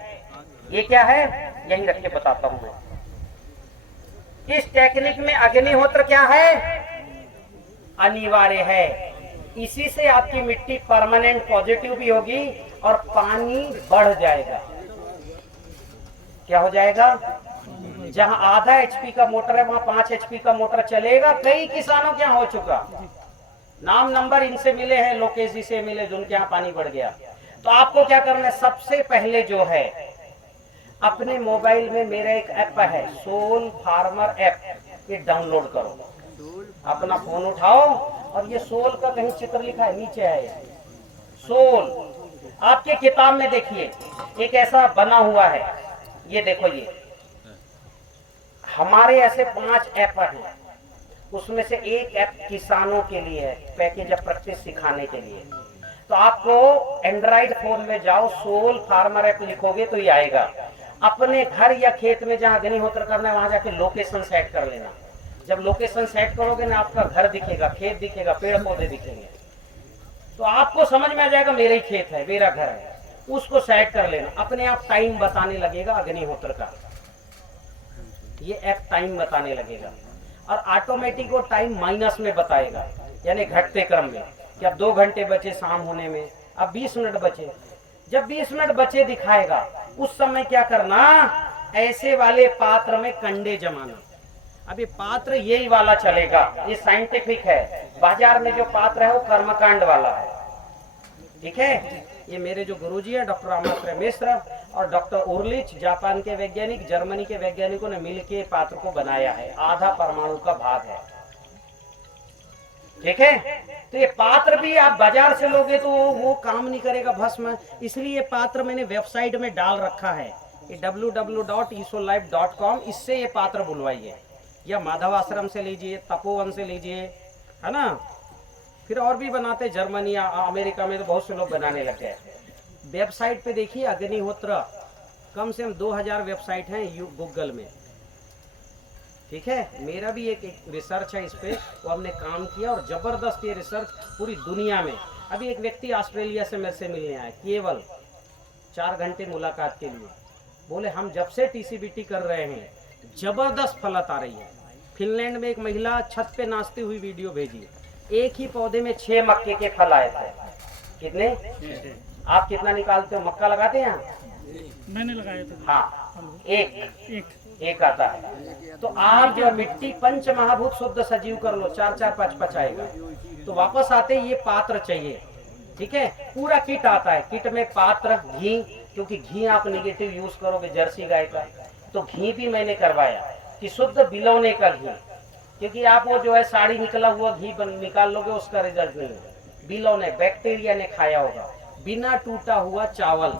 ये क्या है? यही रख के बताता हूं मैं। इस टेक्निक में अग्निहोत्र क्या है? अनिवार्य है। इसी से आपकी मिट्टी परमानेंट पॉजिटिव भी होगी और पानी बढ़ जाएगा। क्या हो जाएगा? जहां आधा HP का मोटर है वहां 5 HP का मोटर चलेगा। कई किसानों के यहाँ हो चुका, नाम नंबर इनसे मिले हैं, लोकेश जी से मिले, जिनके यहाँ पानी बढ़ गया। तो आपको क्या करना है? सबसे पहले जो है अपने मोबाइल में मेरा एक ऐप है, सोल फार्मर ऐप, ये डाउनलोड करो। अपना फोन उठाओ और ये सोल का कहीं चित्र लिखा है, नीचे है सोल। आपके किताब में देखिए एक ऐसा बना हुआ है, ये देखो, ये हमारे ऐसे 5 ऐप हैं। उसमें से एक ऐप किसानों के लिए है, पैकेज ऑफ प्रैक्टिस सिखाने के लिए। तो आपको एंड्रॉइड फोन में जाओ, सोल फार्मर ऐप लिखोगे तो ये आएगा। अपने घर या खेत में जहां अग्निहोत्र करना है वहां जाके लोकेशन सेट कर लेना। जब लोकेशन सेट करोगे ना, आपका घर दिखेगा, खेत दिखेगा, पेड़ पौधे दिखेंगे, तो आपको समझ में आ जाएगा मेरा ही खेत है, मेरा घर है। उसको सेट कर लेना, अपने आप टाइम बताने लगेगा अग्निहोत्र का। ये ऐप टाइम बताने लगेगा और ऑटोमेटिक वो टाइम माइनस में बताएगा, यानी घटते क्रम में, कि अब 2 घंटे बचे शाम होने में, अब 20 मिनट बचे। जब 20 मिनट बचे दिखाएगा, उस समय क्या करना? ऐसे वाले पात्र में कंडे जमाना। अब ये पात्र यही वाला चलेगा, ये साइंटिफिक है। बाजार में जो पात्र है वो कर्मकांड वाला है, ठीक है। ये मेरे जो गुरुजी है डॉक्टर रामाश्रय मिश्र और डॉक्टर उर्लिच, जापान के वैज्ञानिक, जर्मनी के वैज्ञानिकों ने मिलकर पात्र को बनाया है। आधा परमाणु का भाग है, ठीक है। तो ये पात्र भी आप बाजार से लोगे तो वो काम नहीं करेगा, भस्म। इसलिए ये पात्र मैंने वेबसाइट में डाल रखा है, ये www.isolife.com। इससे ये पात्र बुलवाइए, या माधव आश्रम से लीजिए, तपोवन से लीजिए, है ना। फिर और भी बनाते, जर्मनी या अमेरिका में तो बहुत से लोग बनाने लगे हैं। वेबसाइट पे देखिए अग्निहोत्र, कम से कम 2000 वेबसाइट हैं गूगल में। ठीक है, मेरा भी एक रिसर्च है इस पे, वो हमने काम किया और जबरदस्त ये रिसर्च पूरी दुनिया में। अभी एक व्यक्ति ऑस्ट्रेलिया से मेरे से मिलने आया, केवल 4 घंटे मुलाकात के लिए। बोले हम जब से टीसीबीटी कर रहे हैं जबरदस्त फलत आ रही है। फिनलैंड में एक महिला छत पे नाचती हुई वीडियो भेजी, एक ही पौधे में 6 मक्के के फल आए थे। कितने? आप कितना निकालते हो? मक्का लगाते हैं यहाँ? मैंने लगाया था। हाँ, एक आता है। तो आप जो मिट्टी पंच महाभूत शुद्ध सजीव कर लो, 4-4 5-5 आएगा। तो वापस आते ये पात्र चाहिए, ठीक है। पूरा किट आता है, किट में पात्र, घी, क्योंकि घी आप नेगेटिव यूज करोगे जर्सी गाय का, तो घी भी मैंने करवाया कि शुद्ध बिलौने का घी, क्योंकि आप वो जो है साड़ी निकला हुआ घी निकाल लोगे उसका रिजल्ट नहीं है। बिलौने बैक्टीरिया ने खाया होगा। बिना टूटा हुआ चावल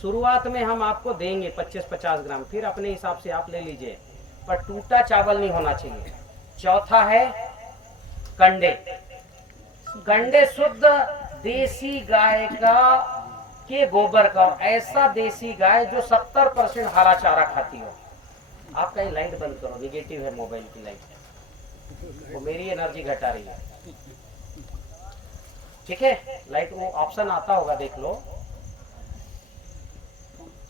शुरुआत में हम आपको देंगे 25-50 ग्राम, फिर अपने हिसाब से आप ले लीजिए, पर टूटा चावल नहीं होना चाहिए। चौथा है कंडे। कंडे शुद्ध देसी गाय का के गोबर का, ऐसा देसी गाय जो 70% हरा चारा खाती हो। आपका ये लाइट बंद करो, निगेटिव है मोबाइल की लाइट, वो मेरी एनर्जी घटा रही है, ठीक है। लाइट वो ऑप्शन आता होगा, देख लो।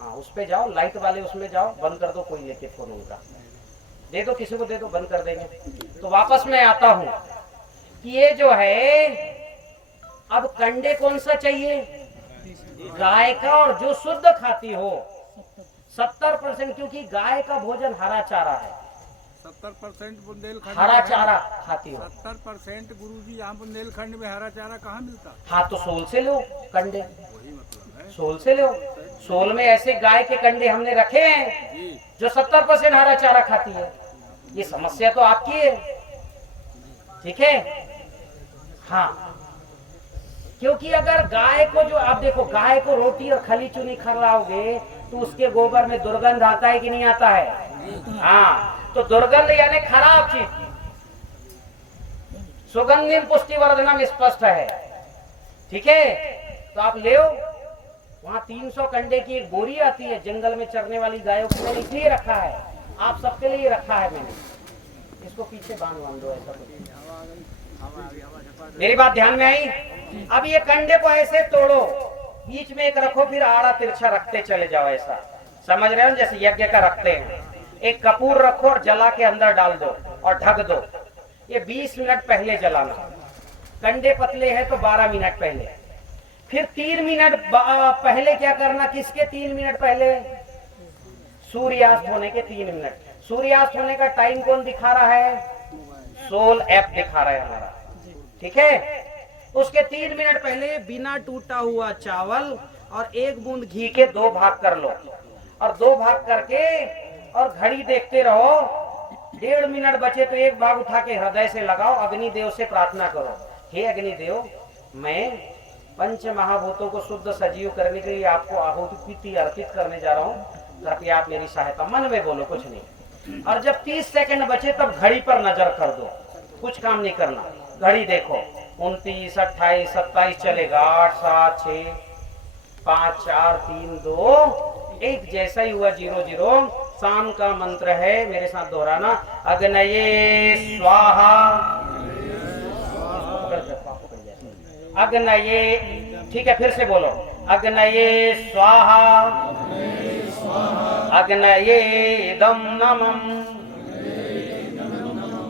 हाँ, उस पे जाओ, लाइट वाले उसमें जाओ, बंद कर दो। कोई लेके फोन उनका दे दो, किसी को दे दो, बंद कर देंगे। तो वापस मैं आता हूं कि ये जो है, अब कंडे कौन सा चाहिए? गाय का, और जो शुद्ध खाती हो 70%, क्योंकि गाय का भोजन हरा चारा है। 70% बुंदेलखंड हरा चारा खाती हो। 70% गुरुजी, यहाँ बुंदेलखंड में हरा चारा कहाँ मिलता? हाँ, तो सोल से लो कंडे, वही मतलब है। सोल से लो। सोल में ऐसे गाय के कंडे हमने रखे हैं जो 70% हरा चारा खाती है। ये समस्या तो आपकी है, ठीक है। हाँ, क्योंकि अगर गाय को, जो आप देखो, गाय को रोटी और खली चुनी खिलाओगे तो उसके गोबर में दुर्गंध आता है कि नहीं आता है? हाँ, तो दुर्गंध यानी खराब चीज। सुगंधिम पुष्टिवर्धनम स्पष्ट है, ठीक है। तो आप ले, वहाँ 300 कंडे की एक बोरी आती है जंगल में चरने वाली गायों की, मैंने इसलिए रखा है, आप सबके लिए रखा है मैंने। इसको पीछे बांध दो, ऐसा कुछ। मेरी बात ध्यान में आई? अब ये कंडे को ऐसे तोड़ो, बीच में एक रखो, फिर आड़ा तिरछा रखते चले जाओ, ऐसा समझ रहे हो, जैसे यज्ञ का रखते हैं। एक कपूर रखो और जला के अंदर डाल दो और ढक दो। ये 20 मिनट पहले जलाना। कंडे पतले हैं तो 12 मिनट पहले। फिर 3 मिनट पहले क्या करना? किसके 3 मिनट पहले? सूर्यास्त होने के 3 मिनट। सूर्यास्त होने का टाइम कौन दिखा रहा है? सोल ऐप दिखा रहा है हमारा, ठीक है। उसके 3 मिनट पहले बिना टूटा हुआ चावल और 1 बूंद घी के 2 भाग कर लो, और 2 भाग करके और घड़ी देखते रहो। 1.5 मिनट बचे तो 1 भाग उठा के हृदय से लगाओ, अग्निदेव से प्रार्थना करो, हे अग्निदेव, मैं पंच महाभूतों को शुद्ध सजीव करने के लिए आपको आहुति अर्पित करने जा रहा हूँ, कृपया आप मेरी सहायता। मन में बोलो, कुछ नहीं। और जब 30 सेकंड बचे तब घड़ी पर नजर कर दो, कुछ काम नहीं करना। घड़ी देखो, 29, 28, 27 चलेगा, 8, 7, 6, 5, 4, 3, 2, 1 जैसा ही हुआ 0, 0। शाम का मंत्र है, मेरे साथ दोहराना, अग्नये स्वाहा। अग्नये, ठीक है, फिर से बोलो, अग्नये स्वाहा, अग्नये इदं नमः,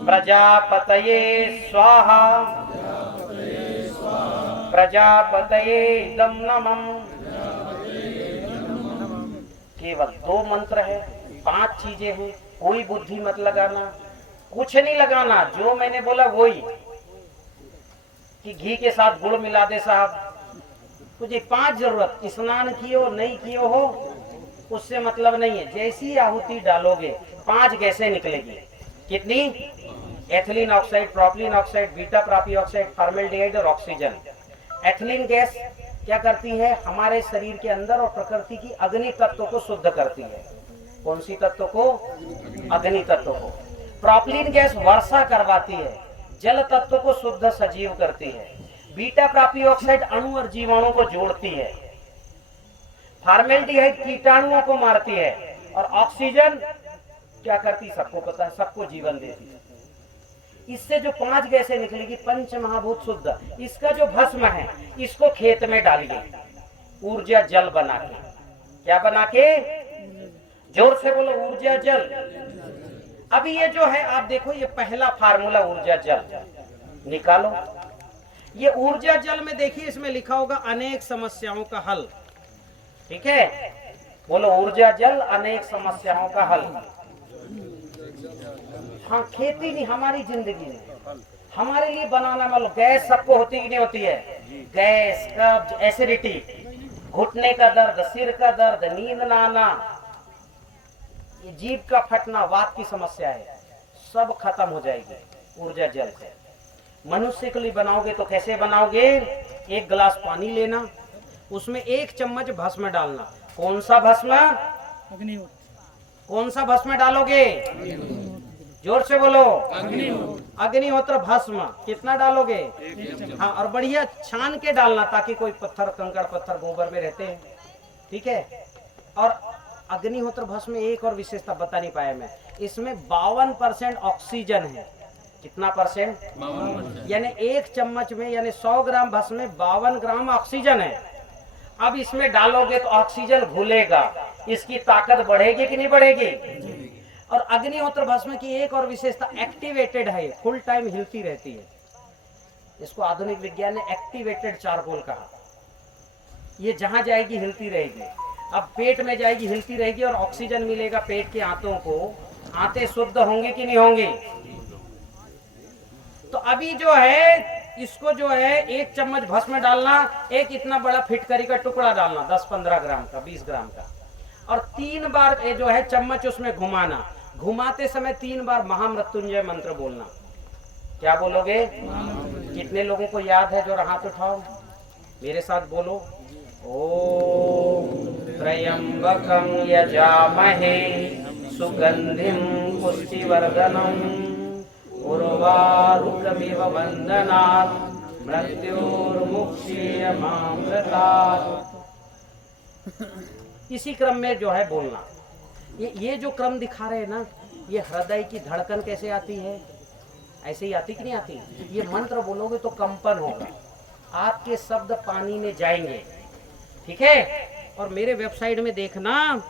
प्रजापतये स्वाहा, प्रजापतये इदं नमः। केवल 2 मंत्र है, 5 चीजें हैं, कोई बुद्धि मत लगाना, कुछ नहीं लगाना, जो मैंने बोला वही। कि घी के साथ गुड़ मिला दे साहब, तुझे 5 जरूरत, स्नान कियो नहीं कियो हो उससे मतलब नहीं है। जैसी आहुति डालोगे 5 गैसें निकलेगी। कितनी? Ethylene oxide, propylene oxide, beta प्रोपी ऑक्साइड, फॉर्मेल्डिहाइड और ऑक्सीजन। एथिलीन गैस क्या करती है? हमारे शरीर के अंदर और प्रकृति की अग्नि तत्व को शुद्ध करती है। कौन सी तत्व को? अग्नि तत्व को। प्रोपिलीन गैस वर्षा करवाती है, जल तत्व को शुद्ध सजीव करती है। बीटा प्रोपी ऑक्साइड अणु और जीवाणु को जोड़ती है। फॉर्मेल्डिहाइड कीटाणुओं को मारती है, और ऑक्सीजन क्या करती सबको पता है, सबको जीवन देती। इससे जो 5 गैसें निकलेगी, पंच महाभूत शुद्ध, इसका जो भस्म है इसको खेत में डालिए, ऊर्जा जल बना के। क्या बना के? जोर से बोलो, ऊर्जा जल। अभी ये जो है आप देखो, ये पहला फार्मूला ऊर्जा जल निकालो। ये ऊर्जा जल में देखिए, इसमें लिखा होगा अनेक समस्याओं का हल। ठीक है, बोलो ऊर्जा जल अनेक समस्याओं का हल। हाँ, खेती नहीं, हमारी जिंदगी में हमारे लिए बनाना। मान लो गैस सबको होती कि नहीं होती है? गैस, कब्ज, एसिडिटी, घुटने का दर्द, सिर का दर्द, नींद ना आना, ये जीभ का फटना, वात की समस्या है, सब खत्म हो जाएगी ऊर्जा जल से। मनुष्य के लिए बनाओगे तो कैसे बनाओगे? 1 गिलास पानी लेना, उसमें 1 चम्मच भस्म डालना। कौन सा भस्म? अग्निहोत्र। कौन सा भस्म डालोगे? जोर से बोलो, अग्निहोत्र भस्म। कितना डालोगे? हाँ, और बढ़िया छान के डालना, ताकि कोई पत्थर, कंकड़ पत्थर गोबर में रहते हैं। ठीक है, और अग्निहोत्र भस्म में एक और विशेषता बता नहीं पाया मैं, इसमें 52% ऑक्सीजन है। कितना परसेंट? 52। यानी 1 चम्मच में, यानी 100 ग्राम भस्म में 52 ग्राम ऑक्सीजन है। अब इसमें डालोगे तो ऑक्सीजन घुलेगा, इसकी ताकत बढ़ेगी कि नहीं बढ़ेगी? और अग्निहोत्र भस्म की एक और विशेषता, एक्टिवेटेड है, फुल टाइम हिलती रहती है। इसको आधुनिक विज्ञान ने एक्टिवेटेड चारकोल कहा। ये जहां जाएगी हिलती रहेगी। अब पेट में जाएगी, हिलती रहेगी, और ऑक्सीजन मिलेगा पेट के आंतों को। आंतें शुद्ध होंगे कि नहीं होंगी? तो अभी जो है, इसको जो है 1 चम्मच भस्म डालना, एक इतना बड़ा फिटकरी का टुकड़ा डालना, 10-15 ग्राम का, 20 ग्राम का, और 3 बार जो है चम्मच उसमें घुमाना। घुमाते समय 3 बार महामृत्युंजय मंत्र बोलना। क्या बोलोगे? कितने लोगों को याद है? जो हाथ उठाओ, मेरे साथ बोलो। ओम त्र्यंबकं यजामहे सुगंधिं पुष्टिवर्धनम् उर्वारुकमिव वन्दनात् मृत्युर्मुक्षीयमामृतात्। इसी क्रम में जो है बोलना। ये जो क्रम दिखा रहे हैं ना, ये हृदय की धड़कन कैसे आती है, ऐसे ही आती कि नहीं आती? ये मंत्र बोलोगे तो कंपन होगा, आपके शब्द पानी में जाएंगे। ठीक है, और मेरे वेबसाइट में देखना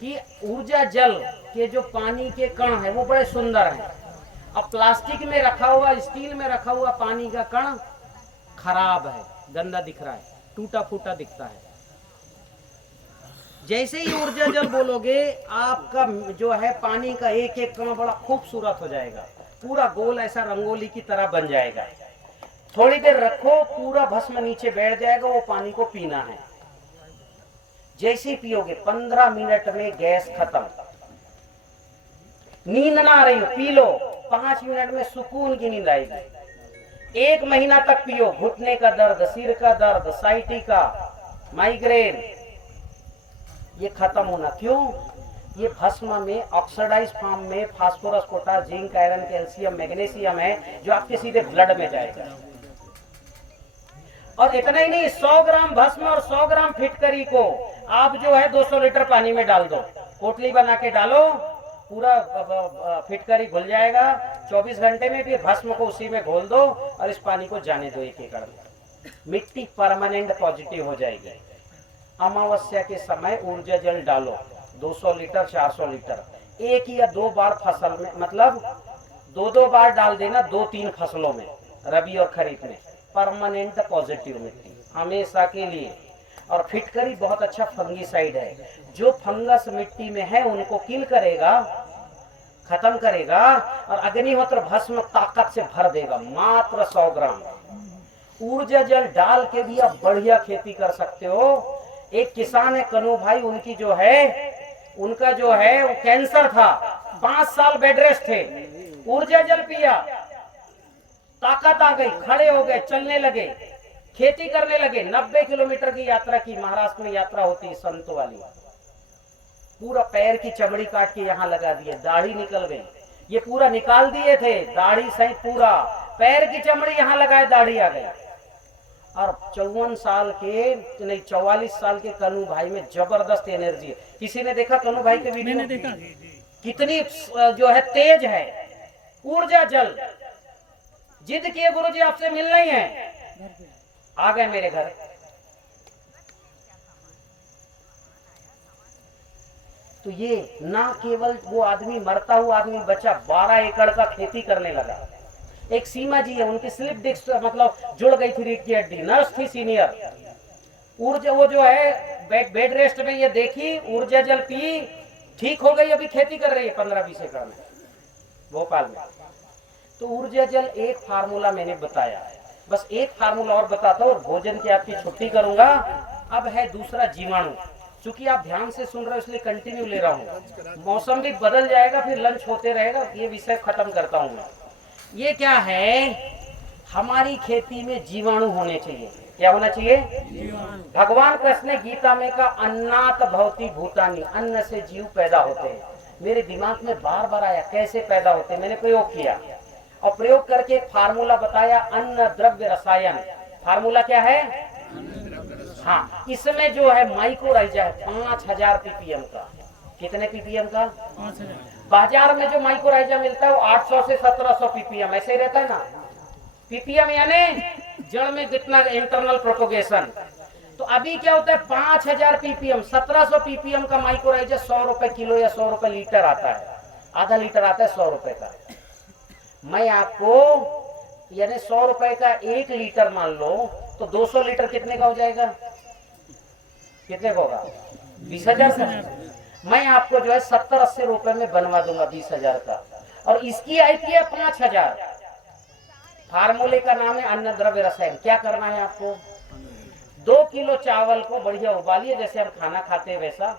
कि ऊर्जा जल के जो पानी के कण है वो बड़े सुंदर हैं। अब प्लास्टिक में रखा हुआ, स्टील में रखा हुआ पानी का कण खराब है, गंदा दिख रहा है, टूटा फूटा दिखता है। जैसे ही ऊर्जा जल बोलोगे, आपका जो है पानी का एक एक कण बड़ा खूबसूरत हो जाएगा, पूरा गोल ऐसा रंगोली की तरह बन जाएगा। थोड़ी देर रखो, पूरा भस्म नीचे बैठ जाएगा, वो पानी को पीना है। जैसे ही पियोगे 15 मिनट में गैस खत्म। नींद ना आ रही हो, पी लो, 5 मिनट में सुकून की नींद आएगी। 1 महीना तक पियो, घुटने का दर्द, सिर का दर्द, साइटिका, माइग्रेन, ये खत्म होना। क्यों? ये भस्म में ऑक्सीडाइज फॉर्म में phosphorus, potash, zinc, iron, calcium, magnesium है, जो आपके सीधे ब्लड में जाएगा। और इतना ही नहीं, 100 ग्राम भस्म और 100 ग्राम फिटकरी को आप जो है 200 लीटर पानी में डाल दो, पोटली बना के डालो, पूरा फिटकरी घुल जाएगा। 24 घंटे में भी भस्म को उसी में घोल दो और इस पानी को जाने दो 1 एकड़ में। मिट्टी परमानेंट पॉजिटिव हो जाएगी। अमावस्या के समय ऊर्जा जल डालो, 200 लीटर, 400 लीटर, 1 या 2 बार फसल में, मतलब 2-2 बार डाल देना, 2-3 फसलों में, रबी और खरीफ में। परमानेंट पॉजिटिव मिट्टी हमेशा के लिए। और फिटकरी बहुत अच्छा फंगीसाइड है, जो फंगस मिट्टी में है उनको किल करेगा, खत्म करेगा। और अग्निहोत्र भस्म ताकत से भर देगा। मात्र 100 ग्राम ऊर्जा जल डाल के भी आप बढ़िया खेती कर सकते हो। एक किसान है कन्हू भाई, उनकी जो है, उनका जो है वो कैंसर था, 5 साल बेड रेस्ट थे। ऊर्जा जल पिया, ताकत आ गई, खड़े हो गए, चलने लगे, खेती करने लगे। 90 किलोमीटर की यात्रा की, महाराष्ट्र में यात्रा होती है संतों वाली। पूरा पैर की चमड़ी काट के यहाँ लगा दिए, दाढ़ी निकल गई, ये पूरा निकाल दिए थे, दाढ़ी सहित पूरा पैर की चमड़ी यहाँ लगाए, दाढ़ी आ गई। और 54 साल के नहीं 44 साल के कन्हू भाई में जबरदस्त एनर्जी है। किसी ने देखा कन्हू भाई के वीडियो? मैंने देखा। कितनी जो है तेज है। ऊर्जा जल, जिद किए गुरुजी आपसे मिलना ही है, आ गए मेरे घर। तो ये ना केवल वो आदमी, मरता हुआ आदमी बचा, 12 एकड़ का खेती करने लगा। एक सीमा जी है, उनकी स्लिप डिस्क मतलब जुड़ गई थी रीढ़ की हड्डी, नर्स थी सीनियर। ऊर्जा वो जो है बेड रेस्ट में, ये देखी, ऊर्जा जल पी, ठीक हो गई, अभी खेती कर रही है 15-20 एकड़ में भोपाल में। तो ऊर्जा जल एक फार्मूला मैंने बताया, बस एक फार्मूला और बताता हूँ और भोजन की आपकी छुट्टी करूंगा। अब है दूसरा जीवाणु। चूंकि आप ध्यान से सुन रहे हो इसलिए कंटिन्यू ले रहा हूँ, मौसम भी बदल जाएगा, फिर लंच होते रहेगा, ये विषय खत्म करता हूँ मैं। ये क्या है, हमारी खेती में जीवाणु होने चाहिए। क्या होना चाहिए? भगवान कृष्ण ने गीता में कहा अन्नात भवति भूतानि, अन्न से जीव पैदा होते हैं। मेरे दिमाग में बार बार आया कैसे पैदा होते हैं, मैंने प्रयोग किया और प्रयोग करके एक फार्मूला बताया, अन्न द्रव्य रसायन। फार्मूला क्या है? हाँ, इसमें जो है माइक्रोराइजा है 5000 पीपीएम का। कितने पीपीएम का? 5000। बाजार में जो माइक्रोराइजा मिलता है वो 800 से 1700 पीपीएम ऐसे ही रहता है ना। पीपीएम यानी जड़ में कितना इंटरनल प्रोपोगेशन। तो अभी क्या होता है 5000 पीपीएम, 1700 पीपीएम का माइक्रोराइजा 100 रुपए किलो या 100 रुपए लीटर आता है, आधा लीटर आता है 100 रुपए का। मैं आपको यानी 100 रुपए का 1 लीटर मान लो तो 200 लीटर कितने का हो जाएगा? कितने का होगा? 20,000 का। मैं आपको जो है 70-80 रुपए में बनवा दूंगा 20,000 का, और इसकी आईपी है 5,000। फार्मूले का नाम है अन्न द्रव्य रसायन। क्या करना है आपको? 2 किलो चावल को बढ़िया उबालिए, जैसे हम खाना खाते हैं वैसा।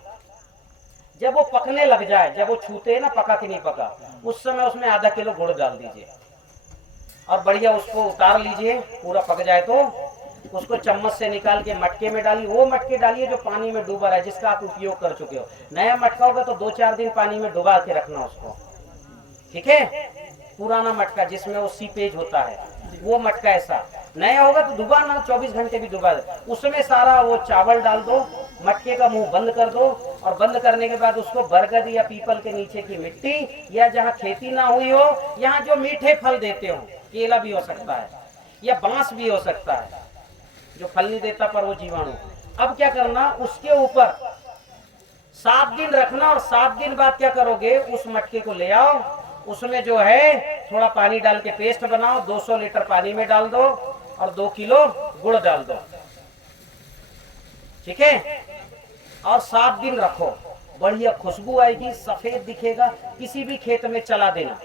जब वो पकने लग जाए, जब वो छूते हैं ना पका कि नहीं पका, उस समय उसमें आधा किलो गुड़ डाल दीजिए और बढ़िया उसको उतार लीजिए। पूरा पक जाए तो उसको चम्मच से निकाल के मटके में डालिए। वो मटके डालिए जो पानी में डूबा है, जिसका आप उपयोग कर चुके हो। नया मटका होगा तो 2-4 दिन पानी में डुबा के रखना उसको, ठीक है? पुराना मटका जिसमें वो सीपेज होता है वो मटका ऐसा। नया होगा तो डुबा ना, 24 घंटे भी डुबा दे। उसमें सारा वो चावल डाल दो, मटके का मुंह बंद कर दो, और बंद करने के बाद उसको बरगद या पीपल के नीचे की मिट्टी या जहाँ खेती ना हुई हो, यहाँ जो मीठे फल देते हो, केला भी हो सकता है या बांस भी हो सकता है जो फल नहीं देता पर वो जीवाणु। अब क्या करना, उसके ऊपर 7 दिन रखना, और 7 दिन बाद क्या करोगे, उस मटके को ले आओ, उसमें जो है थोड़ा पानी डाल के पेस्ट बनाओ, 200 लीटर पानी में डाल दो और 2 किलो गुड़ डाल दो, ठीक है? और 7 दिन रखो, बढ़िया खुशबू आएगी, सफेद दिखेगा। किसी भी खेत में चला देना,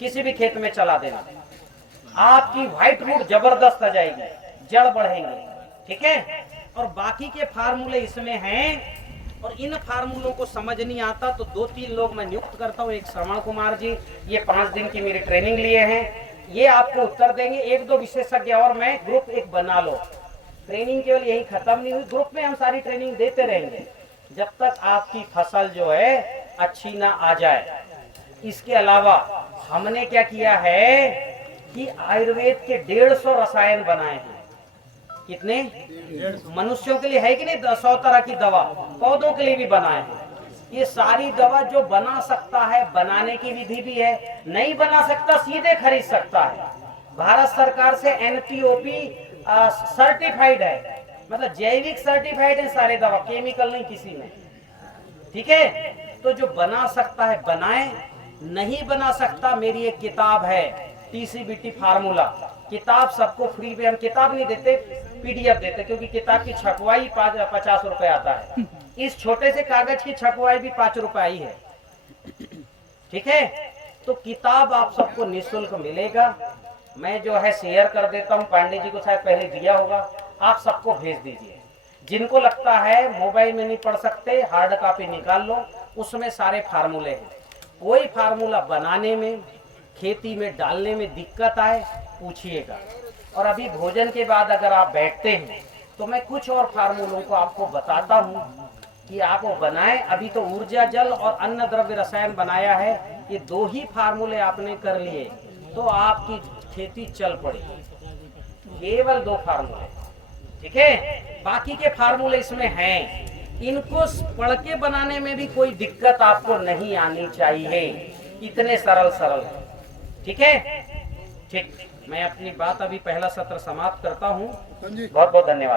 किसी भी खेत में चला देना, आपकी व्हाइट रूट जबरदस्त आ जाएगी, जड़ बढ़ेंगे, ठीक है? और बाकी के फार्मूले इसमें हैं, और इन फार्मूलों को समझ नहीं आता तो 2-3 लोग मैं नियुक्त करता हूँ। एक श्रवण कुमार जी, ये 5 दिन की मेरी ट्रेनिंग लिए हैं, ये आपको उत्तर देंगे। 1-2 विशेषज्ञ और मैं ग्रुप एक बना लो। ट्रेनिंग केवल यही खत्म नहीं हुई, ग्रुप में हम सारी ट्रेनिंग देते रहेंगे जब तक आपकी फसल जो है अच्छी ना आ जाए। इसके अलावा हमने क्या किया है कि आयुर्वेद के 150 रसायन बनाए हैं। कितने? मनुष्यों के लिए है कि नहीं 100 तरह की दवा, पौधों के लिए भी बनाए हैं। ये सारी दवा जो बना सकता है, बनाने की विधि भी है, नहीं बना सकता सीधे खरीद सकता है। भारत सरकार से NPOP सर्टिफाइड है, मतलब जैविक सर्टिफाइड है सारे दवा, केमिकल नहीं किसी में, ठीक है? तो जो बना सकता है बनाए, नहीं बना सकता, मेरी एक किताब है TCBT फार्मूला। किताब सबको फ्री में, हम किताब नहीं देते, PDF देते, क्योंकि किताब की छपवाई 50 रुपए आता है। इस छोटे से कागज की छपवाई भी 5 रुपए आई है, ठीक है? तो किताब आप सबको निःशुल्क मिलेगा। मैं जो है शेयर कर देता हूँ, पांडे जी को शायद पहले दिया होगा, आप सबको भेज दीजिए। जिनको लगता है मोबाइल में नहीं पढ़ सकते, हार्ड कॉपी निकाल लो, उसमें सारे फार्मूले हैं। कोई फार्मूला बनाने में, खेती में डालने में दिक्कत आए पूछिएगा। और अभी भोजन के बाद अगर आप बैठते हैं तो मैं कुछ और फार्मूलों को आपको बताता हूँ कि आप वो बनाएं। अभी तो ऊर्जा जल और अन्न द्रव्य रसायन बनाया है, ये 2 ही फार्मूले आपने कर लिए तो आपकी खेती चल पड़ी। केवल 2 फार्मूले, ठीक है? बाकी के फार्मूले इसमें हैं, इनको पढ़ के बनाने में भी कोई दिक्कत आपको नहीं आनी चाहिए, इतने सरल सरल है। ठीक है, ठीक। मैं अपनी बात अभी पहला सत्र समाप्त करता हूँ। बहुत बहुत धन्यवाद।